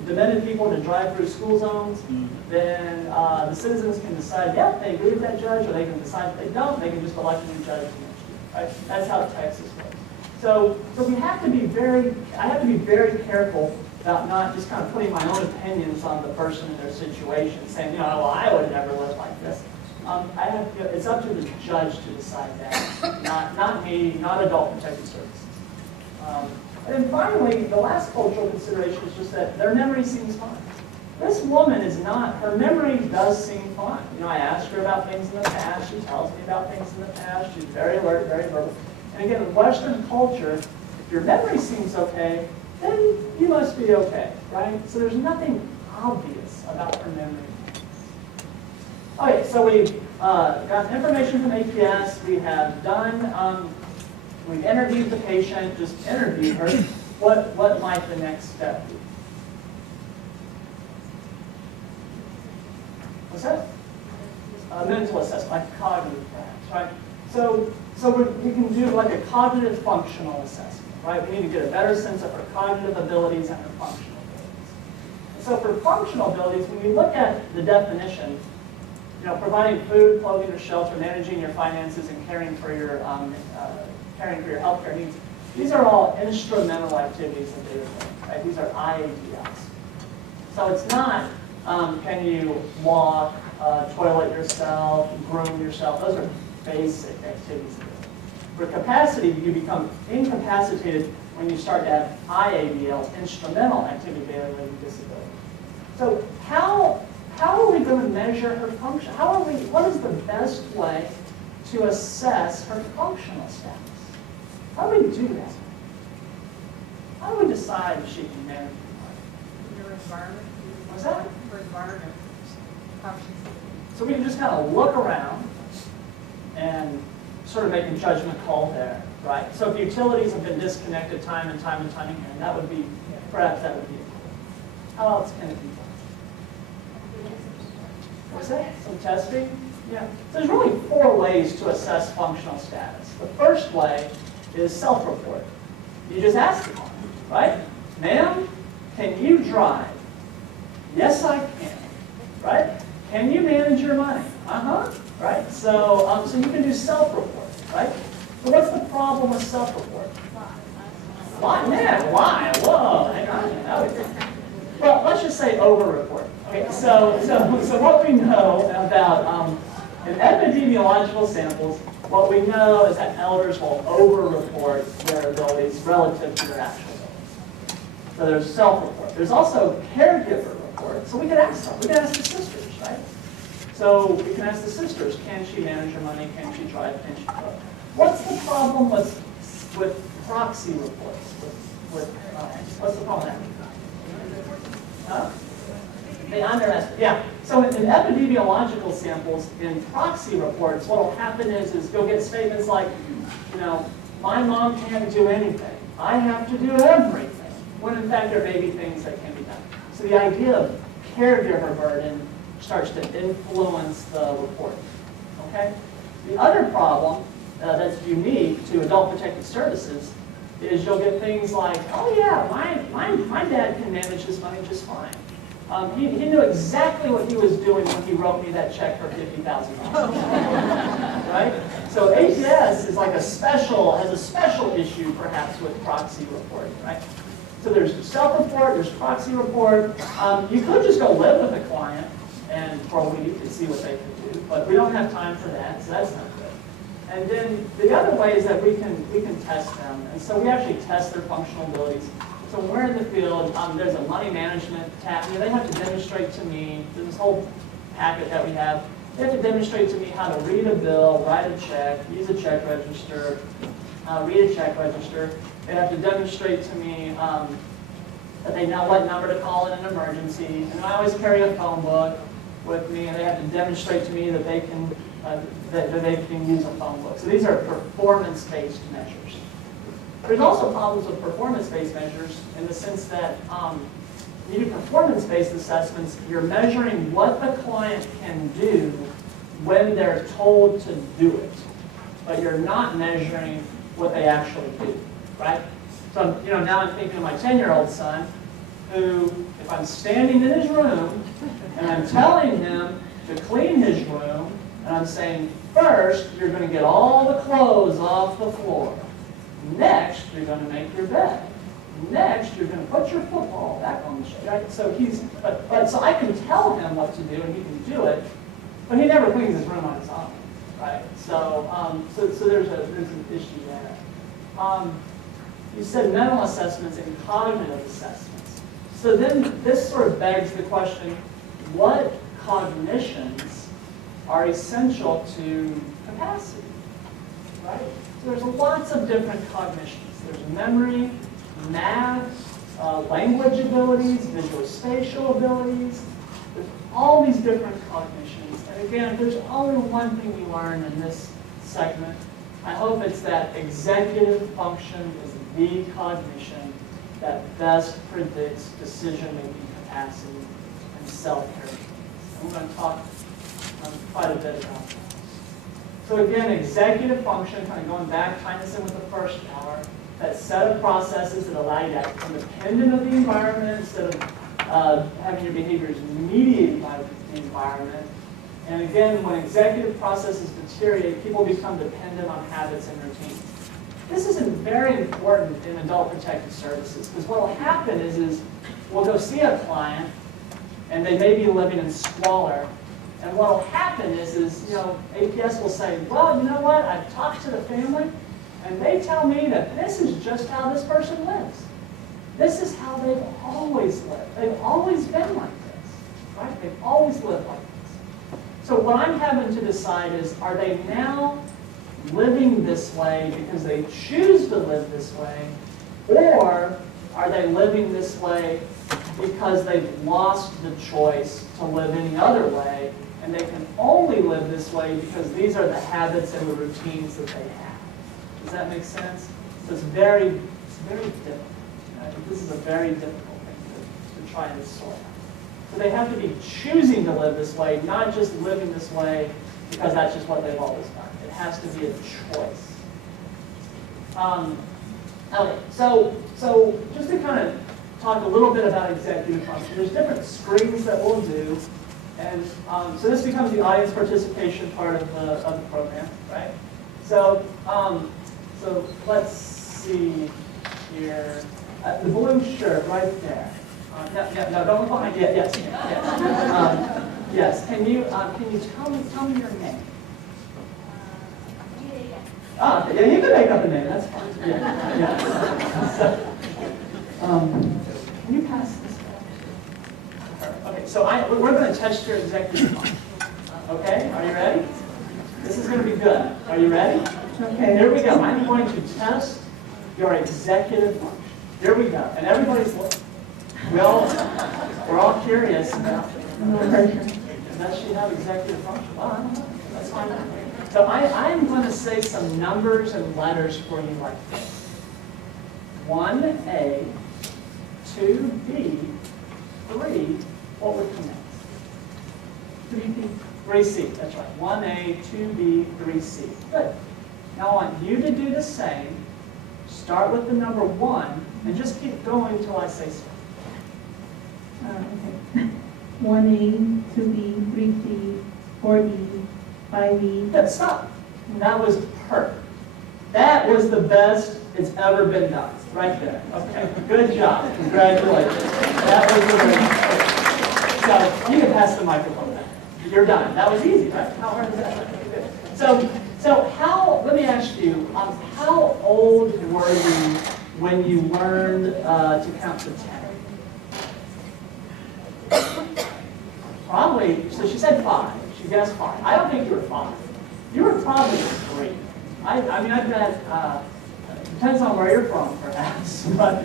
demented people to drive through school zones, then the citizens can decide, yep, they agree with that judge, or they can decide if they don't, they can just elect a new judge next year. Right? That's how Texas works. So we have to be I have to be very careful about not just kind of putting my own opinions on the person and their situation, saying, well, I would never live like this. It's up to the judge to decide that, not me, not Adult Protective Services. And then finally, the last cultural consideration is just that their memory seems fine. This woman is not, her memory does seem fine. I asked her about things in the past, she tells me about things in the past, she's very alert, very verbal. And again, in Western culture, if your memory seems okay, then you must be okay, right? So there's nothing obvious about her memory. Okay, so we've got information from APS. We have done, we've interviewed the patient, just interviewed her. What might the next step be? What's that? Mental assessment, like cognitive perhaps, right? So we can do like a cognitive functional assessment, right? We need to get a better sense of her cognitive abilities and her functional abilities. And so for functional abilities, when you look at the definition, providing food, clothing, or shelter, managing your finances, and caring for your healthcare needs. These are all instrumental activities that they are doing, right? These are IADLs. So it's not, can you walk, toilet yourself, groom yourself. Those are basic activities. For capacity, you become incapacitated when you start to have IADLs, instrumental activity daily-living disability. So how are we going to measure her function? What is the best way to assess her functional status? How do we do that? How do we decide if she can manage her life? Your environment. What's that? Her environment. So we can just kind of look around and sort of make a judgment call there, right? So if utilities have been disconnected time and time again, that would be, perhaps that would be it. How else can it be done? What's that? Some testing? Yeah. So there's really 4 ways to assess functional status. The first way is self-report. You just ask the client, right? Ma'am, can you drive? Yes, I can. Right? Can you manage your money? Right? So you can do self-report, right? So what's the problem with self-report? Lie. Man, lie. Whoa, hang on. Well, let's just say over-report. Okay, so what we know about in epidemiological samples, what we know is that elders will over-report their abilities relative to their actual abilities. So there's self-report. There's also caregiver report. So we could ask them. We could ask the sisters, right? So we can ask the sisters, can she manage her money? Can she drive? Can she cook? What's the problem with proxy reports? What's the problem there? Huh? They underestimate. Yeah. So in epidemiological samples, in proxy reports, what will happen is you'll get statements like, my mom can't do anything. I have to do everything. When in fact there may be things that can be done. So the idea of caregiver burden starts to influence the report. Okay? The other problem that's unique to Adult Protective Services is you'll get things like, oh yeah, my dad can manage his money just fine. He knew exactly what he was doing when he wrote me that check for $50,000. Right? So APS is like has a special issue perhaps with proxy reporting, right? So there's self-report, there's proxy report. You could just go live with a client and for a week to see what they can do. But we don't have time for that, so that's not good. And then the other way is that we can test them. And so we actually test their functional abilities. So when we're in the field, there's a money management tab. You know, they have to demonstrate to me, this whole packet that we have, they have to demonstrate to me how to read a bill, write a check, use a check register, read a check register. They have to demonstrate to me that they know what number to call in an emergency. And I always carry a phone book with me, and they have to demonstrate to me that they can use a phone book. So these are performance-based measures. There's also problems with performance-based measures in the sense that you do performance-based assessments, you're measuring what the client can do when they're told to do it, but you're not measuring what they actually do, right? So, you know, now I'm thinking of my 10-year-old son, who, if I'm standing in his room and I'm telling him to clean his room, and I'm saying, first, you're going to get all the clothes off the floor. Next, you're going to make your bed. Next, you're going to put your football back on the shelf. Right? So so I can tell him what to do, and he can do it, but he never cleans his room on his own, right? So, so there's an issue there. You said mental assessments and cognitive assessments. So then this sort of begs the question: what cognitions are essential to capacity, right? So there's lots of different cognitions. There's memory, math, language abilities, visual-spatial abilities. There's all these different cognitions. And again, there's only one thing we learn in this segment. I hope it's that executive function is the cognition that best predicts decision-making capacity and self-care. And we're going to talk quite a bit about that. So again, executive function, kind of going back, tying this in with the first hour, that set of processes that allow you to act independent of the environment instead of having your behaviors mediated by the environment. And again, when executive processes deteriorate, people become dependent on habits and routines. This is very important in adult protective services, because what will happen is we'll go see a client, and they may be living in squalor. And what will happen is you know, APS will say, well, you know what, I've talked to the family, and they tell me that this is just how this person lives. This is how they've always lived. They've always been like this, right? They've always lived like this. So what I'm having to decide is, are they now living this way because they choose to live this way, or are they living this way because they've lost the choice to live any other way, and they can only live this way because these are the habits and the routines that they have. Does that make sense? So it's very difficult. Right? This is a very difficult thing to try and sort out. So they have to be choosing to live this way, not just living this way because that's just what they've always done. It has to be a choice. Okay, so just to kind of talk a little bit about executive function, there's different screens that we'll do. And so this becomes the audience participation part of the program, right? So, so let's see here. The blue shirt right there. No, don't look behind. Yeah, yes. Yes. Can you tell me your name? Ah, yeah, you can make up a name. That's fine. Yeah. So, can you pass this back? Okay. So we're going to test your executive function. Okay. Are you ready? This is going to be good. Are you ready? Okay. Here we go. I'm going to test your executive function. Here we go. And everybody's looking. We're all curious about does she have executive function? Well, I don't know. That's fine. So I'm going to say some numbers and letters for you like this. 1A, 2B, 3, what would come next? 3C, that's right. 1A, 2B, 3C. Good. Now I want you to do the same. Start with the number 1 and just keep going until I say so. Okay. 1A, 2B, 3C, 4D, 5E. Good, stop. That was perfect. That was the best it's ever been done. Right there. Okay, good job. Congratulations. That was the So you can pass the microphone back. You're done. That was easy, right? How hard is that? So how, let me ask you, how old were you when you learned to count to 10? Probably, so she said 5. She guessed 5. I don't think you were 5. You were probably 3. I mean, I bet, depends on where you're from, perhaps, but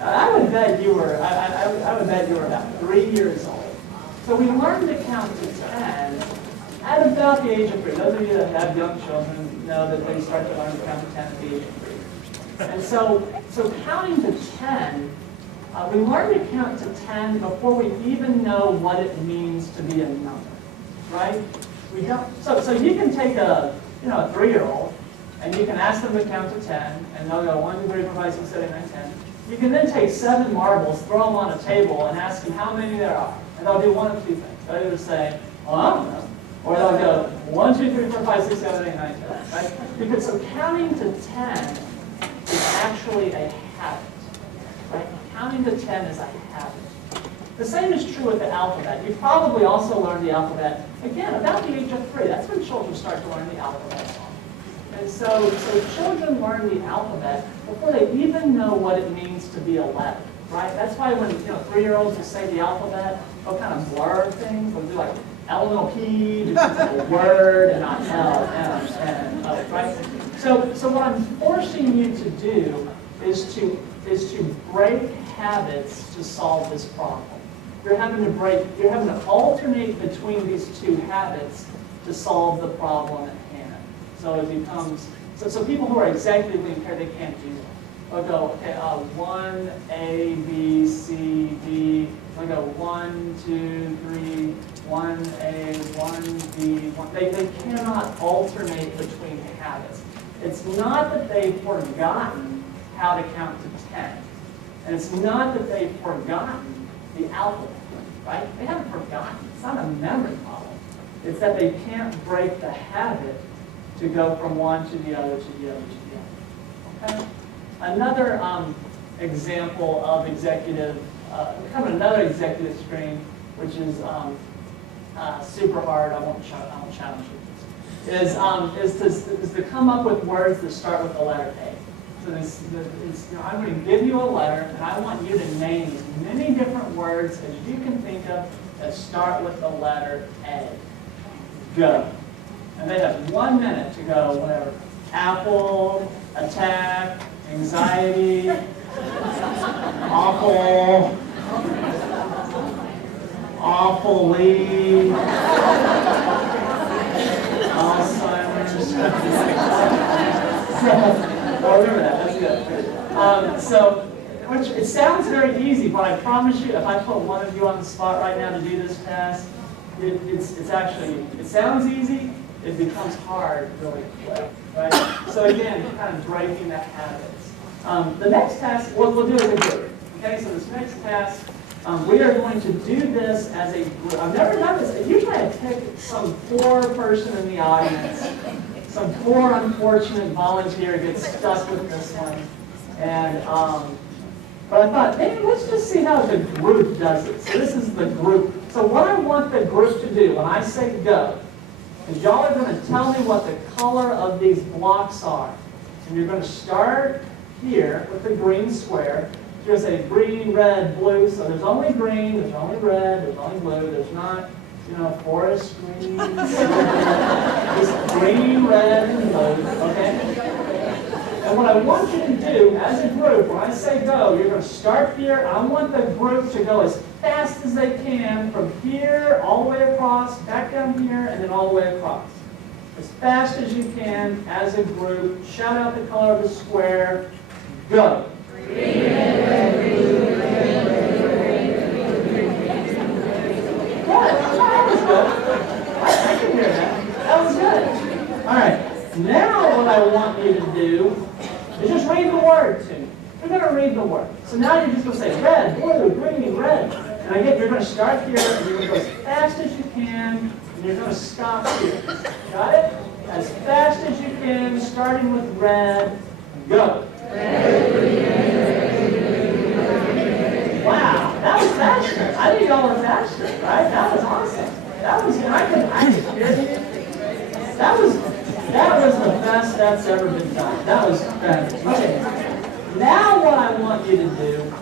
I would bet you were, I would bet you were about 3 years old. So we learned to count to 10 at about the age of 3. Those of you that have young children know that they start to learn to count to 10 at the age of 3. And so counting to 10, we learn to count to 10 before we even know what it means to be a number, right? We don't. So you can take a 3-year-old and you can ask them to count to 10, and they'll go 1, 2, 3, 4, 5, 6, 7, 8, 9, 10. You can then take 7 marbles, throw them on a table, and ask them how many there are, and they'll do one of 2 things. They'll either say, "Well, I don't know," or they'll go 1, 2, 3, 4, 5, 6, 7, 8, 9, 10. Right? Because so counting to 10 is actually a habit. Right? Counting to 10 is a habit. The same is true with the alphabet. You probably also learned the alphabet, again, about the age of 3. That's when children start to learn the alphabet. And so children learn the alphabet before they even know what it means to be a letter, right? That's why when 3-year-olds will say the alphabet, they'll kind of blur things. They'll do like L and P, just like a word, and not L, M, N, O, right? So what I'm forcing you to do is to break habits to solve this problem. You're having to alternate between these 2 habits to solve the problem at hand. So it becomes, so people who are executively impaired, they can't do that. They'll go, okay, 1, A, B, C, D. They'll go 1, 2, 3, 1, A, 1, B, 1. They cannot alternate between habits. It's not that they've forgotten how to count to 10. And it's not that they've forgotten the alphabet, right? They haven't forgotten. It's not a memory problem. It's that they can't break the habit to go from one to the other, to the other, to the other. Okay? Another example of executive, kind of another executive screen, which is super hard. I won't challenge you. Is to come up with words that start with the letter A. So I'm going to give you a letter, and I want you to name as many different words as you can think of that start with the letter A. Go. And they have 1 minute to go, whatever. Apple, attack, anxiety, awful, awfully, Alzheimer's. Oh, remember that. That's good. Which it sounds very easy, but I promise you, if I put one of you on the spot right now to do this task, it's actually, it sounds easy, it becomes hard really quick, right? So again, kind of breaking that habit. The next task, what we'll do is a group. Okay, so this next task, we are going to do this as a group. I've never done this. Usually I take some poor person in the audience, some poor unfortunate volunteer gets stuck with this one. And but I thought, maybe let's just see how the group does it. So this is the group. So what I want the group to do when I say go, is y'all are going to tell me what the color of these blocks are. And you're going to start here with the green square. You're going to say green, red, blue. So there's only green, there's only red, there's only blue. There's not, forest green. Just green, red, and blue. Okay? And what I want you to do as a group, when I say go, you're going to start here. I want the group to go as fast as they can from here all the way across, back down here, and then all the way across. As fast as you can as a group. Shout out the color of the square. Go. Green, red, blue, red, that was good. I can hear that. That was good. All right. Now what I want you to do is just read the word to me. You're going to read the word. So now you're just going to say red, blue, green, red. And again, you're going to start here, and you're going to go as fast as you can, and you're going to stop here. Got it? As fast as you can, starting with red. Go. Wow, that was faster. I think y'all were faster, right? That was awesome. That was, and I could hear you. That was the best that's ever been done. That was fantastic. Okay. Now what I want you to do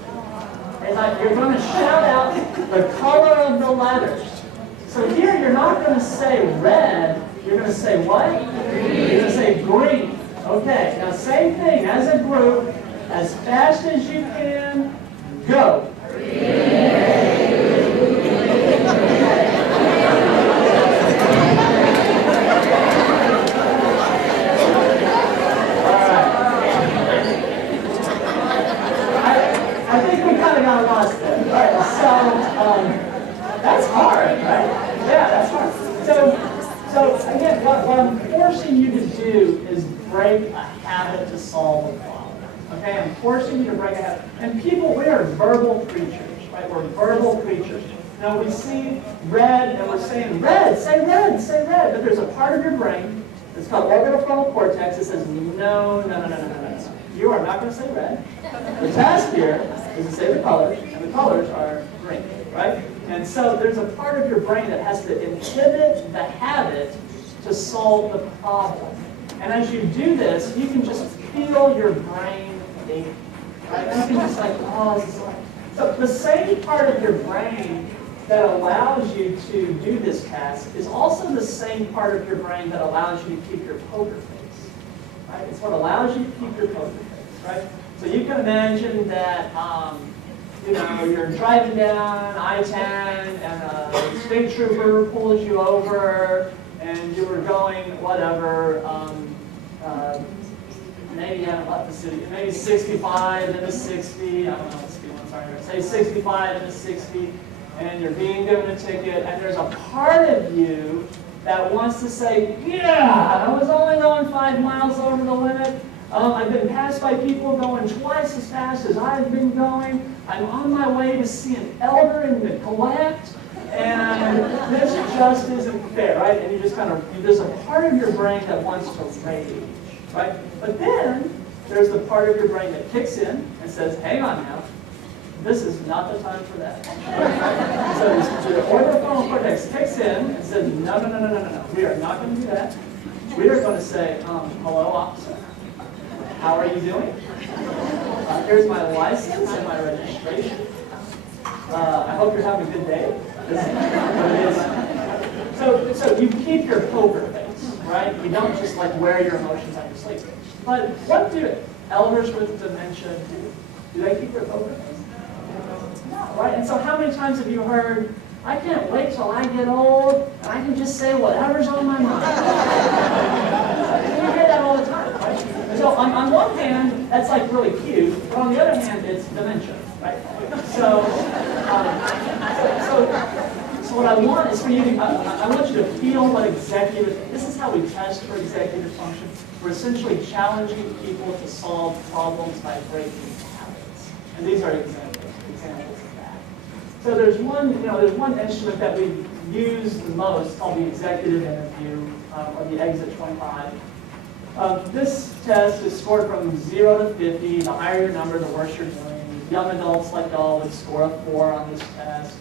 is you're going to shout out the color of the letters. So here you're not going to say red, you're going to say what? Green. You're going to say green. Okay, now same thing as a group, as fast as you can, go. That's hard, right? Yeah, that's hard. So again, what I'm forcing you to do is break a habit to solve a problem. Okay, I'm forcing you to break a habit. And people, we are verbal creatures, right? We're verbal creatures. Now we see red, and we're saying red, say red, say red. But there's a part of your brain that's called orbitofrontal cortex that says no, no, no, no, no, no, no. You are not going to say red. The task here is to say the colors, and the colors are green, right? And so there's a part of your brain that has to inhibit the habit to solve the problem. And as you do this, you can just feel your brain aching, right? And you can just like, oh, this is like... So the same part of your brain that allows you to do this task is also the same part of your brain that allows you to keep your poker face, right? It's what allows you to keep your poker face, right? So you can imagine that, you know, you're driving down I-10 and a state trooper pulls you over and you were going whatever, maybe you haven't left the city, maybe 65 into 60, I don't know what speed limits are here, say 65 into 60, and you're being given a ticket, and there's a part of you that wants to say, yeah, I was only going 5 miles over the limit. I've been passed by people going twice as fast as I've been going. I'm on my way to see an elder in neglect, and this just isn't fair, right? And you just kind of, there's a part of your brain that wants to rage, right? But then there's the part of your brain that kicks in and says, hang on now, this is not the time for that. So the orbitofrontal cortex kicks in and says, no, no, no, no, no, no, no. We are not going to do that. We are going to say, hello, officer. How are you doing? Here's my license and my registration. I hope you're having a good day. This is what it is. So you keep your poker face, right? You don't just like wear your emotions on your sleeve. But what do elders with dementia do? Do they keep their poker face? No, right? And so how many times have you heard, I can't wait till I get old and I can just say whatever's on my mind? You hear that all the time, right? So on one hand, that's like really cute, but on the other hand, it's dementia, right? So what I want is for you to, I want you to feel what executive, this is how we test for executive function. We're essentially challenging people to solve problems by breaking habits. And these are examples of that. So there's one instrument that we use the most called the executive interview, or the exit 25. This test is scored from 0 to 50. The higher your number, the worse you're doing. Young adults like y'all would score a 4 on this test.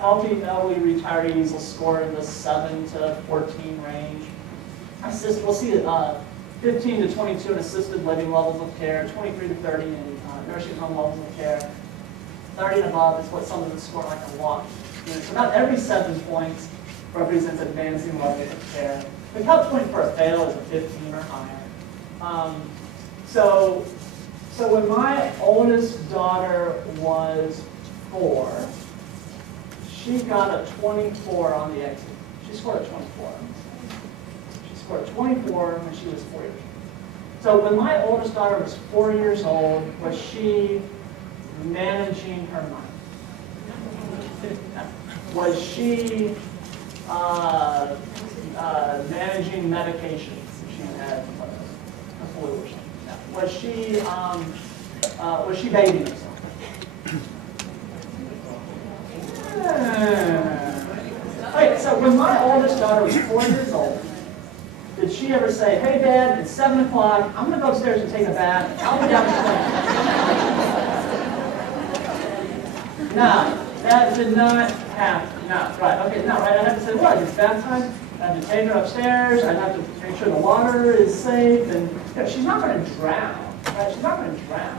Healthy elderly retirees will score in the 7 to 14 range. We'll see 15 to 22 in assisted living levels of care, 23 to 30 in nursing home levels of care. 30 and above is what some of them score like a walk. So about every 7 points represents advancing levels of care. The cut point for a fail is a 15 or higher. So when my oldest daughter was 4, she got a 24 on the exit. She scored a 24. She scored a 24 when she was 4 years old. So when my oldest daughter was 4 years old, was she managing her money? Was she managing medications? She had a flu or something. Was she bathing herself? Wait, so when my oldest daughter was 4 years old, did she ever say, hey Dad, it's 7 o'clock, I'm going to go upstairs and take a bath, I'll be downstairs? No, that did not Right, okay, no, right, I'd have to say, look, it's bath time, I have to take her upstairs, I'd have to make sure the water is safe, and she's not going to drown, right? She's not going to drown.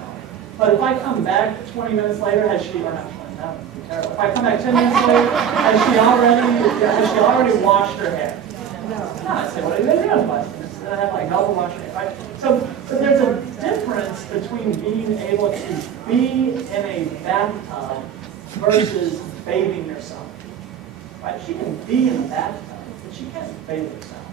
But if I come back 20 minutes later, has she, or not 20, that would be terrible. If I come back 10 minutes later, has she already washed her hair? No, I say, what are you going to do in 5 minutes? Then I have like double wash her hair, right? So there's a difference between being able to be in a bathtub versus bathing yourself, right? She can be in the bathtub, but she can't bathe herself.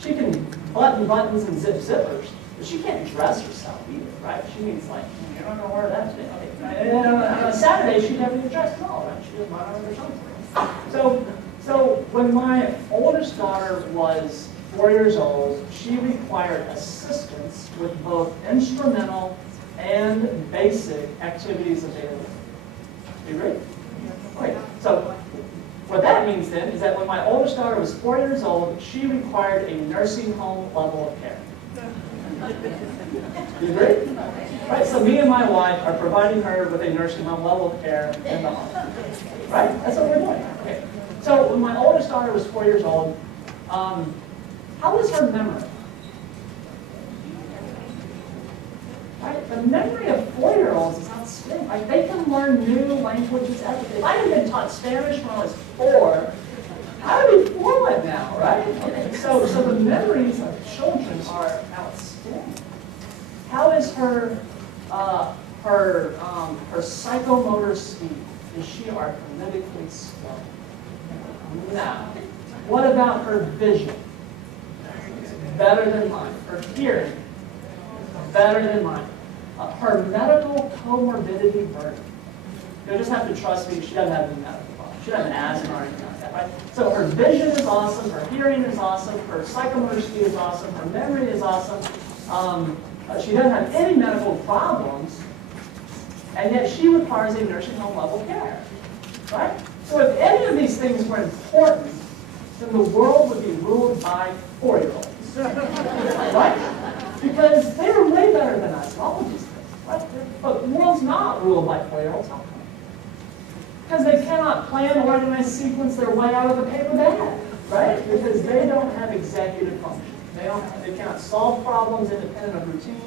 She can button buttons and zip zippers, but she can't dress herself either, right? She needs like, you're not going to wear that today. Okay. And on a Saturday, she'd never get dressed at all, right? She just might or something. So when my oldest daughter was 4 years old, she required assistance with both instrumental and basic activities of daily living. You agree? Okay. So what that means then is that when my oldest daughter was 4 years old, she required a nursing home level of care. You agree? Right? So me and my wife are providing her with a nursing home level of care in the home. Right? That's what we're doing. Okay. So when my oldest daughter was 4 years old, how was her memory? Right? The memory of 4-year-olds is outstanding. Like they can learn new languages. If I had been taught Spanish when I was 4, I would be fluent now, right? Okay. So the memories of children are outstanding. How is her psychomotor speed? Is she arithmetically slow? No. What about her vision? Better than mine. Her hearing? Better than mine. Her medical comorbidity burden. You'll just have to trust me, she doesn't have any medical problem. She doesn't have asthma or anything like that, right? So her vision is awesome, her hearing is awesome, her psychomotor speed is awesome, her memory is awesome. She doesn't have any medical problems, and yet she requires a nursing home level care, right? So if any of these things were important, then the world would be ruled by 4-year-olds, right? Because they are way better than us in all of these things, right? But the world's not ruled by 4-year-olds. How come? Because they cannot plan, organize, sequence their way out of a paper bag, right? Because they don't have executive function. They cannot solve problems independent of routine.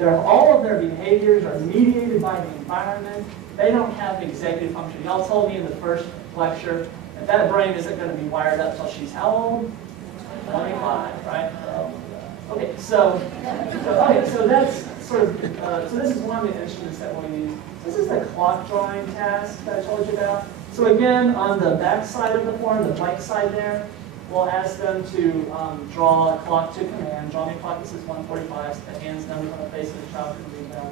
All of their behaviors are mediated by the environment. They don't have executive function. Y'all told me in the first lecture that that brain isn't going to be wired up until she's how old? 25, right? Okay, so that's sort of, so this is one of the instruments that we'll use. This is the clock drawing task that I told you about. So again, on the back side of the form, the right side there, we'll ask them to draw a clock to command. Draw me a clock that says 1:45, so the hand's numbers on the face of the child can read them.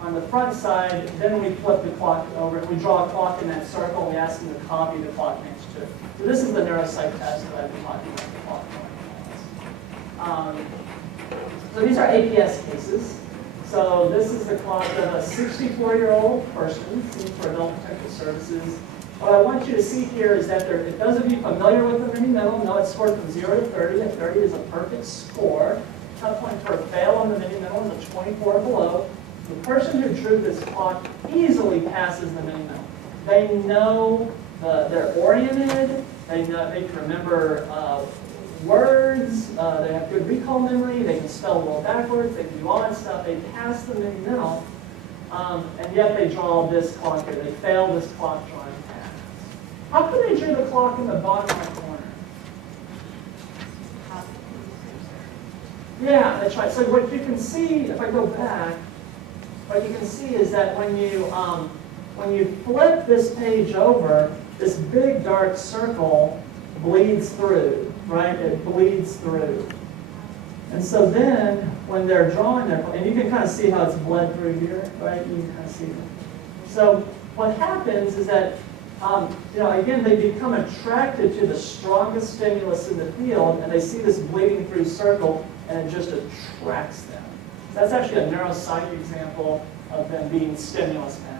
On the front side, then we flip the clock over and we draw a clock in that circle. We ask them to copy the clock next to it. So this is the neuropsych test that I've been talking about, the clock drawing test. So these are APS cases. So this is the clock of a 64-year-old person seen for adult protective services. What I want you to see here is that if those of you familiar with the mini-mental know it's scored from 0 to 30, and 30 is a perfect score. Cut point for a fail on the mini-mental is a 24 below. The person who drew this clock easily passes the mini-mental. They know they're oriented. They can remember words. They have good recall memory. They can spell well backwards. They can do all that stuff. They pass the mini-mental, and yet they draw this clock here. They fail this clock drawing task. How come they drew the clock in the bottom right corner? Yeah, that's right. So what you can see, if I go back, what you can see is that when you flip this page over, this big dark circle bleeds through, right? It bleeds through. And so then, when they're drawing their, and you can kind of see how it's bled through here, right? You can kind of see it. So what happens is that, again, they become attracted to the strongest stimulus in the field, and they see this bleeding through circle, and it just attracts them. So that's actually a neuropsych example of them being stimulus bound.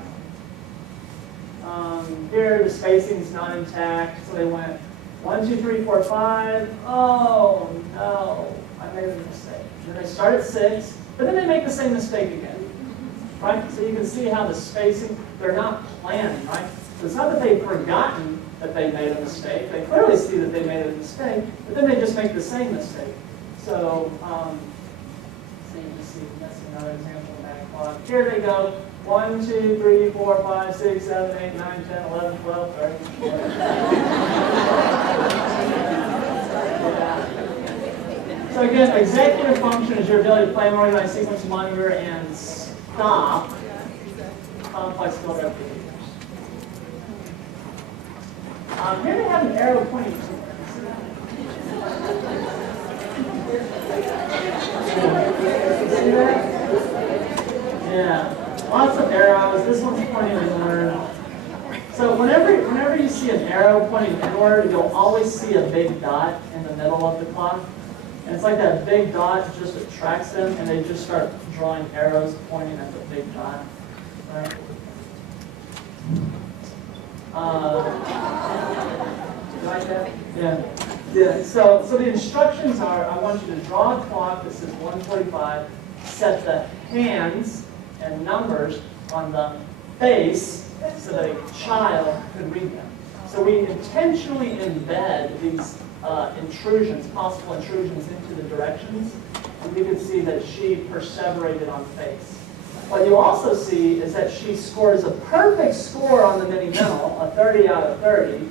Here, the spacing's not intact, so they went 1, 2, 3, 4, 5. Oh no, I made a mistake. Then they start at 6, but then they make the same mistake again. Right? So you can see how the spacing, they're not planning, right? So it's not that they've forgotten that they made a mistake. They clearly see that they made a mistake, but then they just make the same mistake. So, that's another example of that clock. Here they go. 1, 2, 3, 4, 5, 6, 7, 8, 9, 10, 11, 12, 13. So again, executive function is your ability to plan, organize, sequence, monitor, and stop complex build-up behaviors. Here they have an arrow pointing to Yeah, lots of arrows. This one's pointing inward. So whenever you see an arrow pointing inward, you'll always see a big dot in the middle of the clock. And it's like that big dot just attracts them, and they just start drawing arrows pointing at the big dot. Right? You like that? Yeah. Yeah. So the instructions are: I want you to draw a clock that says 1:45. Set the hands and numbers on the face so that a child could read them. So we intentionally embed these intrusions, possible intrusions into the directions, and you can see that she perseverated on face. What you also see is that she scores a perfect score on the mini-mental, a 30 out of 30,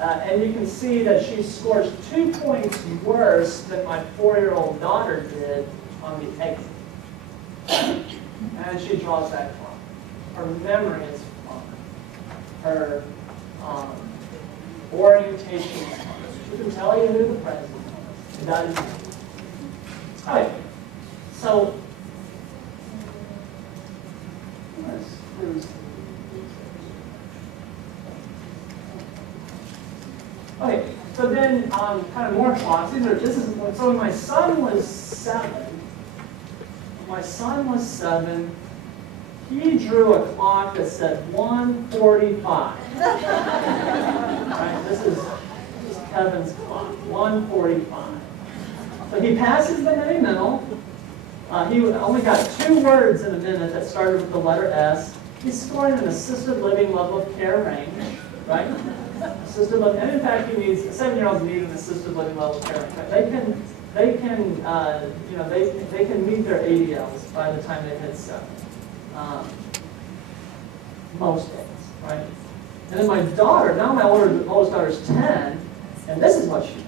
and you can see that she scores 2 points worse than my 4-year-old daughter did on the exit. And she draws that clock. Her memory is fine. Her orientation is fine. She can tell you who the president is. It does. All right. So, okay. So then, kind of more clocks. So when my son was 7. He drew a clock that said 1:45. Right, this is Kevin's clock, 1:45. So he passes the mini-mental. He only got 2 words in a minute that started with the letter S. He's scoring an assisted living level of care range, right? Assisted living, and in fact, he needs 7-year-olds need an assisted living level of care range. Right? They can meet their ADLs by the time they hit 7. Most days, right? And then my daughter, now my oldest daughter's 10, and this is what she does.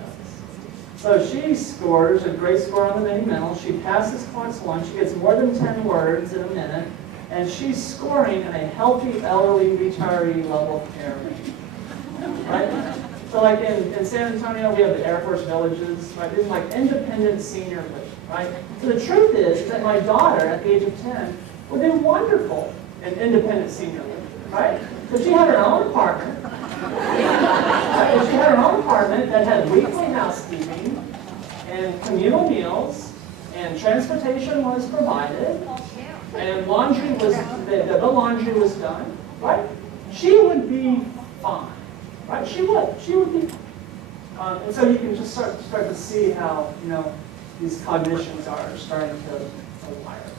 So she scores a great score on the mini-mental. She passes CLOX 1. She gets more than 10 words in a minute, and she's scoring in a healthy elderly retiree level of care range, right? So like in San Antonio, we have the Air Force villages, right? These are like independent senior living, right? So the truth is that my daughter, at the age of 10, would do wonderful in independent senior living, right? So she had her own apartment. Right? She had her own apartment that had weekly housekeeping and communal meals, and transportation was provided, and laundry was the laundry was done, right? She would be fine. Right? She would be. And so you can just start to see how, these cognitions are starting to wire.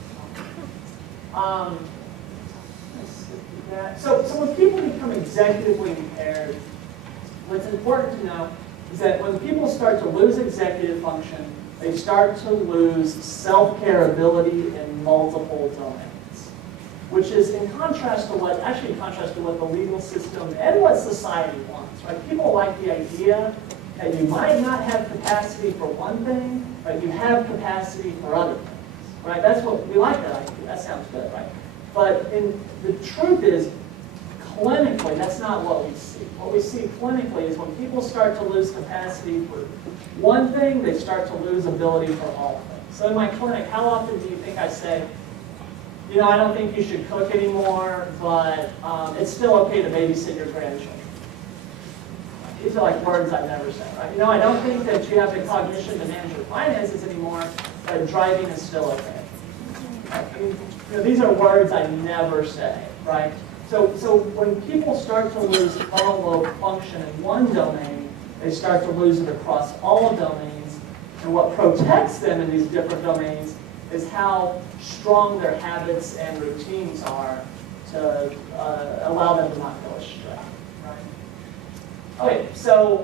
Let's skip that. So when people become executively impaired, what's important to know is that when people start to lose executive function, they start to lose self-care ability in multiple domains, which is in contrast to what the legal system and what society wants, right? People like the idea that you might not have capacity for one thing, but you have capacity for other things, right? That's what we like that idea. That sounds good, right? But the truth is, clinically, that's not what we see. What we see clinically is when people start to lose capacity for one thing, they start to lose ability for all things. So in my clinic, how often do you think I say, I don't think you should cook anymore, but it's still okay to babysit your grandchildren? These are like words I've never said, right? I don't think that you have the cognition to manage your finances anymore, but driving is still okay. These are words I never say, right? So when people start to lose level of function in one domain, they start to lose it across all domains, and what protects them in these different domains is how strong their habits and routines are to allow them to not go astray. Right? Okay, so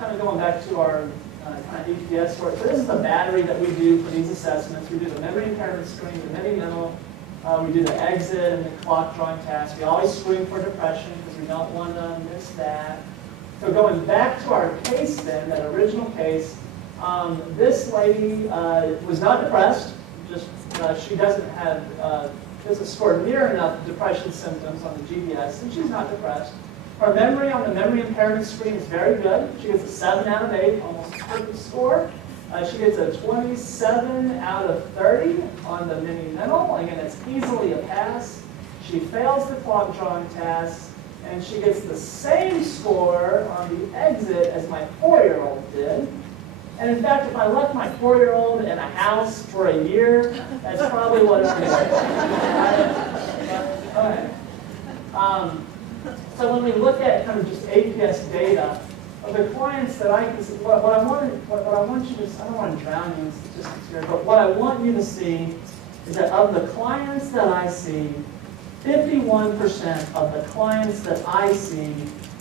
kind of going back to our kind of APS story. So this is the battery that we do for these assessments. We do the memory impairment screen, the mini-mental, we do the exit and the clock drawing task. We always screen for depression because we don't want to miss that. So going back to our case then, that original case, this lady was not depressed. Just she doesn't score near enough depression symptoms on the GBS, and she's not depressed. Her memory on the memory impairment screen is very good. She gets a 7 out of 8, almost perfect score. She gets a 27 out of 30 on the mini-mental. Again, it's easily a pass. She fails the clock drawing task, and she gets the same score on the exit as my 4-year-old did. And in fact, if I left my 4-year-old in a house for a year, that's probably what it would be. So when we look at kind of just APS data, of the clients that I can see, what I want you to, I don't want to drown you in statistics here, but what I want you to see is that of the clients that I see, 51% of the clients that I see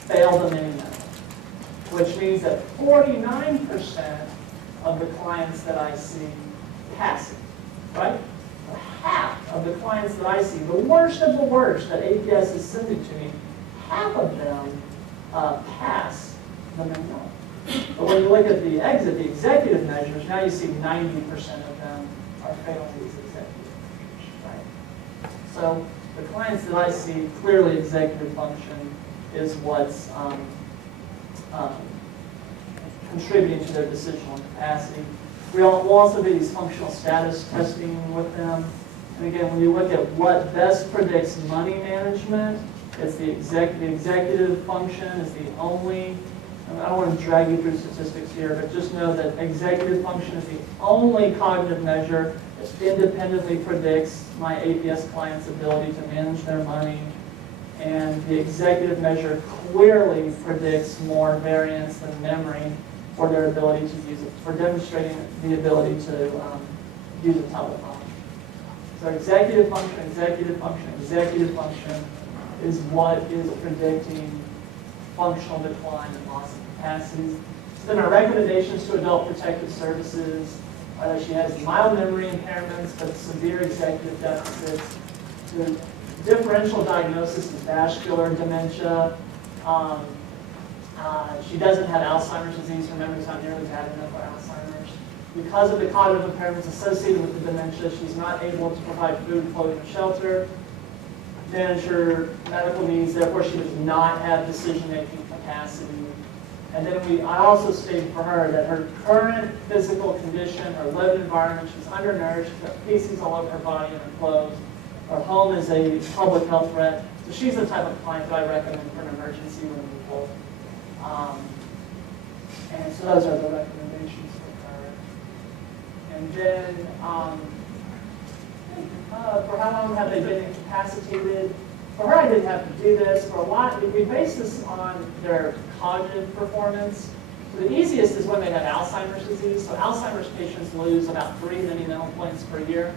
fail the mini-mental, which means that 49% of the clients that I see pass it, right? Half of the clients that I see, the worst of the worst that APS is sending to me, half of them pass the mini-mental. But when you look at the exit, the executive measures, now you see 90% of them are failing these executive measures, right? So the clients that I see, clearly executive function is what's contributing to their decisional capacity. We'll also do these functional status testing with them. And again, when you look at what best predicts money management, it's the executive function is the only, I don't want to drag you through statistics here, but just know that executive function is the only cognitive measure that independently predicts my APS client's ability to manage their money. And the executive measure clearly predicts more variance than memory for their ability to use it, for demonstrating the ability to use a telephone. So executive function, executive function, executive function is what is predicting functional decline and loss of capacities. So then our recommendations to adult protective services are that she has mild memory impairments but severe executive deficits. The differential diagnosis is vascular dementia. She doesn't have Alzheimer's disease. Her memory's not nearly bad enough for Alzheimer's. Because of the cognitive impairments associated with the dementia, she's not able to provide food, clothing, or shelter, manage her medical needs, therefore she does not have decision-making capacity. And then I also stated for her that her current physical condition, her lived environment, she's undernourished, she's got feces all over her body and her clothes. Her home is a public health threat. So she's the type of client that I recommend for an emergency removal. And so those are the recommendations for her. And then, for how long have they been incapacitated? For her, I didn't have to do this. For a lot, we base this on their cognitive performance. So the easiest is when they have Alzheimer's disease. So Alzheimer's patients lose about 3 mini-mental points per year.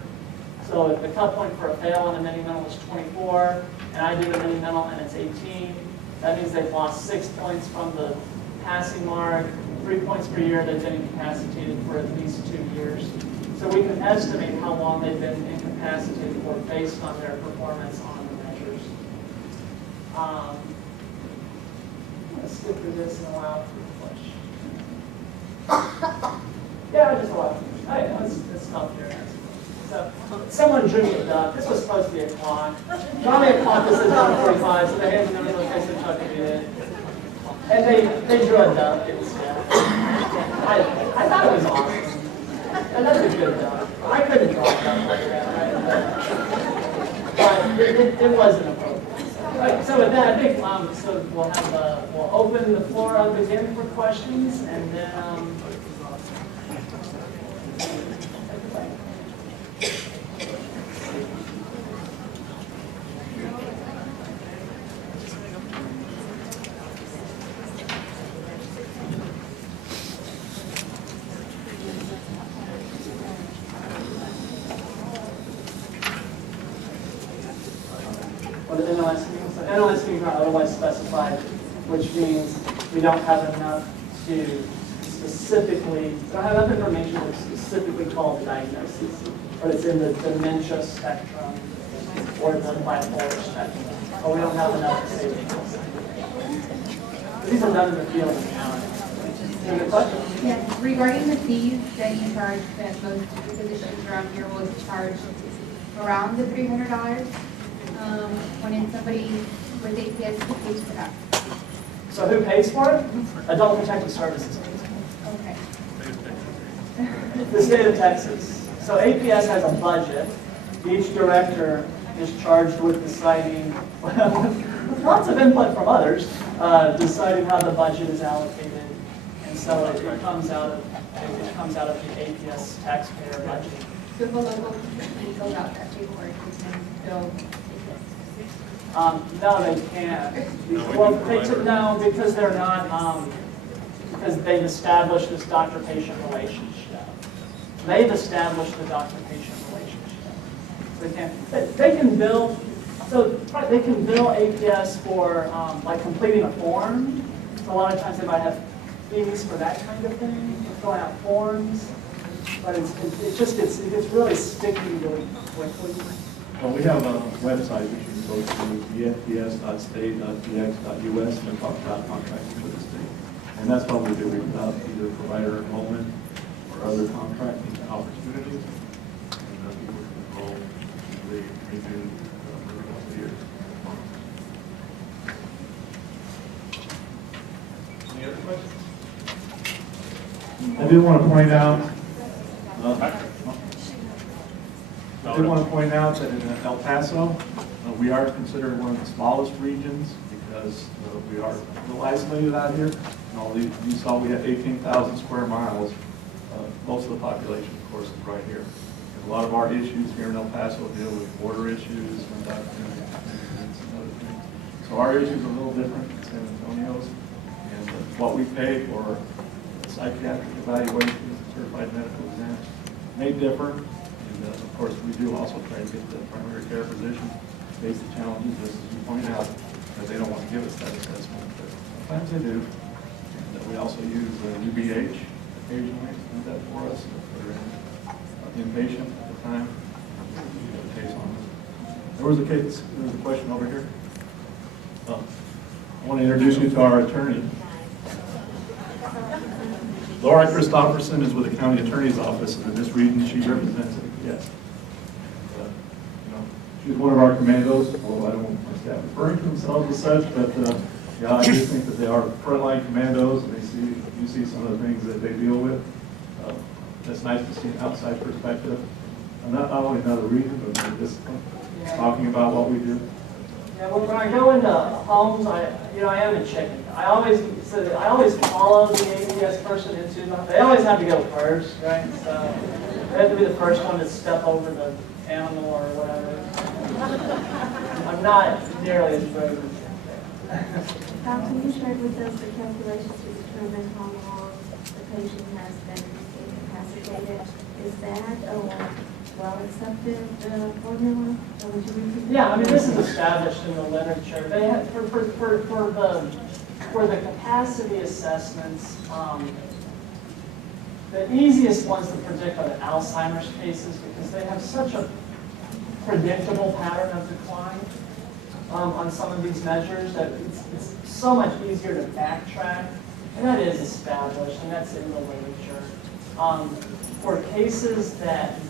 So if the cut point for a fail on a mini-mental is 24, and I do a mini-mental and it's 18, that means they've lost 6 points from the passing mark, 3 points per year. They've been incapacitated for at least 2 years. So we can estimate how long they've been incapacitated for based on their performance on the measures. I'm going to skip through this and allow for questions. Yeah, I just allow for questions. All right, let's stop here. So, someone drew me a duck. This was supposed to be a clock. Draw me a clock that says 1:45, so they handed me the case of Chuck it. And they drew a duck. It was, I thought it was awesome. And that's a good duck. I couldn't draw a duck like that, right? But it wasn't appropriate. Right, so with that, I think so we'll open the floor up again for questions, and then. NLS means are otherwise specified, which means we don't have enough to specifically, we don't have enough information to specifically call the diagnosis, but it's in the dementia spectrum or the bipolar spectrum. But we don't have enough to say. These are done in the field of county. Any questions? Yes, regarding the fees that you charge, that most physicians around here will charge around the $300, when it's somebody with APS who pays for that. So who pays for it? Adult Protective Services pays for Okay. it. The state of Texas. So APS has a budget. Each director is charged with deciding, with lots of input from others, deciding how the budget is allocated. And so it comes out of the APS taxpayer budget. So if a local company fills out that paperwork, they can bill No, they can't. Well, no, because they're not, because they've established this doctor-patient relationship. They've established the doctor-patient relationship. They can bill, so they can bill APS for like completing a form. So a lot of times they might have fees for that kind of thing, for filling out forms. But it gets really sticky really quickly. Well, we have a website which you can go to, efps.state.dx.us, and talk about contracting with the state. And that's what we do. We put out either provider enrollment or other contracting opportunities. And people can enroll and they renew for a couple of years. Any other questions? I did want to point out. I did want to point out that in El Paso, we are considered one of the smallest regions because we are a little isolated out here. And you saw we have 18,000 square miles. Most of the population, of course, is right here. And a lot of our issues here in El Paso deal with border issues and some other things. So our issues are a little different than San Antonio's. And what we pay for psychiatric evaluation, certified medical exam, may differ. And of course, we do also try to get the primary care physician face the challenges, just as you pointed out, that they don't want to give us that assessment, but sometimes they do. And we also use UBH occasionally to do that for us if they're inpatient at the time. We have a case on them. There was a question over here. I want to introduce you to our attorney. Laura Christopherson is with the county attorney's office, and in this region she represents it. Yes. She's one of our commandos, although I don't want my staff referring to themselves as such, but yeah, I do think that they are frontline commandos, and you see some of the things that they deal with. It's nice to see an outside perspective, and not only another region, but another discipline, talking about what we do. Yeah, well, when I go into homes, I am a chicken. I always follow the APS person into them. They always have to go first, right? So they have to be the first one to step over the animal or whatever. I'm not nearly as brave as How can you share with us the calculations to determine how long the patient has been incapacitated? Is that a well-accepted formula? Or would you repeat that? Yeah, I mean, this is established in the literature. They have, for the capacity assessments, the easiest ones to predict are the Alzheimer's cases because they have such a predictable pattern of decline on some of these measures that it's so much easier to backtrack, and that is established, and that's in the literature. For cases that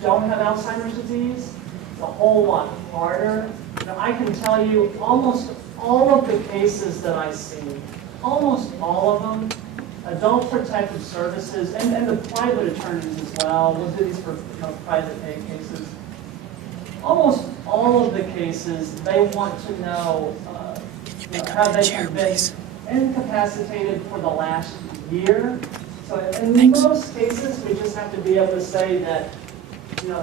don't have Alzheimer's disease, it's a whole lot harder. Now, I can tell you almost all of the cases that I see, almost all of them, adult protective services, and the private attorneys as well, we'll do these for private pay cases. Almost all of the cases, they want to know have they been incapacitated for the last year. So in most cases, we just have to be able to say that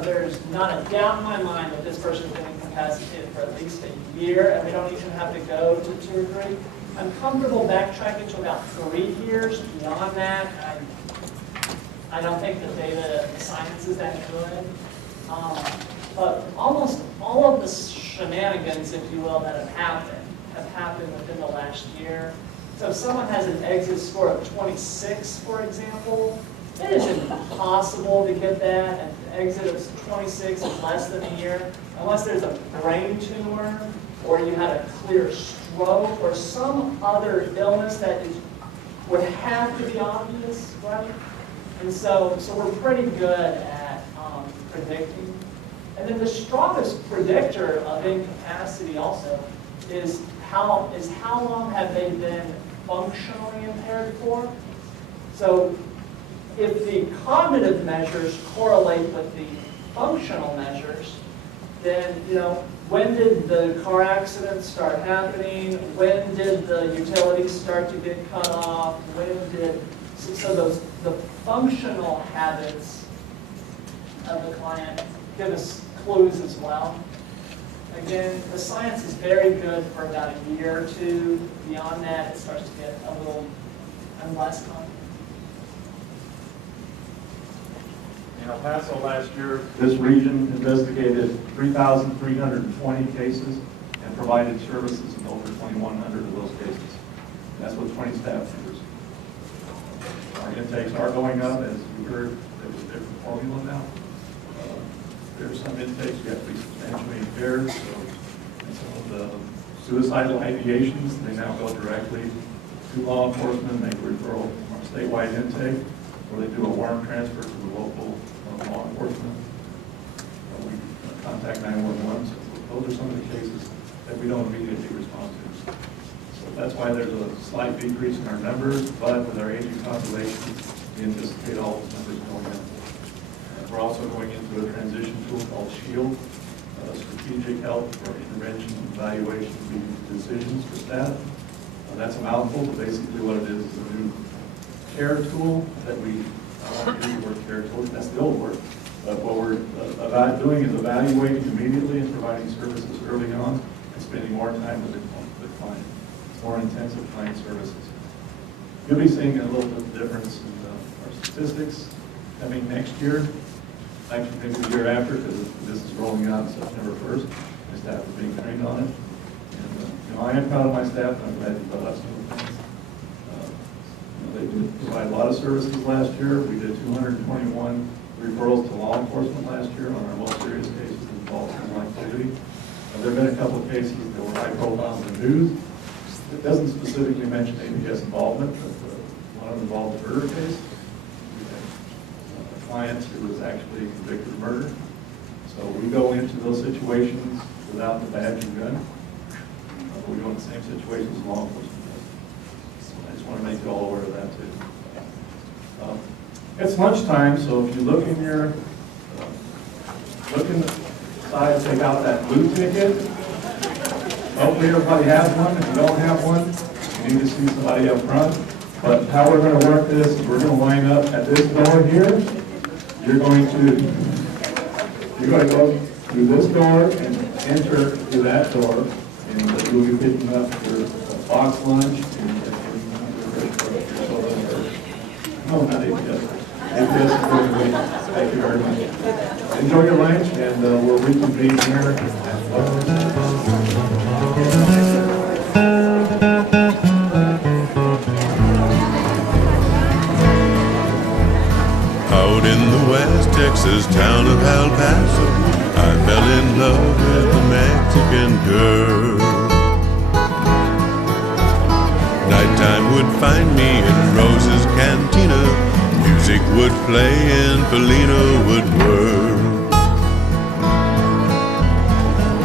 there's not a doubt in my mind that this person's been incapacitated for at least a year, and we don't even have to go to 2 or 3. I'm comfortable backtracking to about 3 years. Beyond that, I don't think the data science is that good. But almost all of the shenanigans, if you will, that have happened have happened within the last year. So if someone has an exit score of 26, for example, it is impossible to get that, and the exit of 26 is less than a year, unless there's a brain tumor, or you had a clear stroke, or some other illness that would have to be obvious, right? And so we're pretty good at predicting. And then the strongest predictor of incapacity also is how long have they been functionally impaired for? So if the cognitive measures correlate with the functional measures, then, when did the car accidents start happening? When did the utilities start to get cut off? So the functional habits of the client give us clues as well. Again, the science is very good for about a year or two. Beyond that, it starts to get a little less common. In El Paso last year, this region investigated 3,320 cases and provided services in over 2,100 of those cases. That's with 20 staff members. Our intakes are going up, as you heard. There's a different formula now. There's some intakes we have to be substantially impaired, so and some of the suicidal ideations, they now go directly to law enforcement, make a referral from our statewide intake, or they do a warrant transfer to the local law enforcement. We contact 911, so those are some of the cases that we don't immediately respond to. So that's why there's a slight decrease in our numbers, but with our aging population, we anticipate all those numbers going up. We're also going into a transition tool called SHIELD, Strategic Help for Intervention and Evaluation of Decisions for staff. That's a mouthful, but basically what it is a new care tool that we, I don't use the word care tool, that's the old word, but what we're doing is evaluating immediately and providing services early on and spending more time with the client, more intensive client services. You'll be seeing a little bit of difference in our statistics coming next year. Actually, maybe the year after, because this is rolling out September 1st. My staff is being trained on it. And I am proud of my staff, and I'm glad you brought up some of the things. They did provide a lot of services last year. We did 221 referrals to law enforcement last year on our most serious cases involved in activity. There have been a couple of cases that were high profile in the news. It doesn't specifically mention APS involvement, but one of them involved a murder case. Clients who was actually convicted of murder. So we go into those situations without the badge and gun. We go in the same situations as law enforcement does. So I just want to make you all aware of that too. It's lunchtime, so if you look in your, look inside, take out that blue ticket. Hopefully everybody has one. If you don't have one, you need to see somebody up front. But how we're going to work this is we're going to line up at this door here. You're going to go through this door and enter through that door, and you'll be picking up your box lunch and no, not APS. APS is going to wait. Thank you very much. Enjoy your lunch, and we'll reconvene here. Out in the West Texas town of El Paso, I fell in love with a Mexican girl. Nighttime would find me in Rose's Cantina. Music would play and Felina would whirl.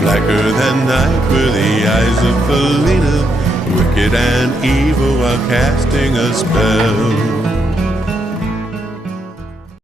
Blacker than night were the eyes of Felina, wicked and evil while casting a spell.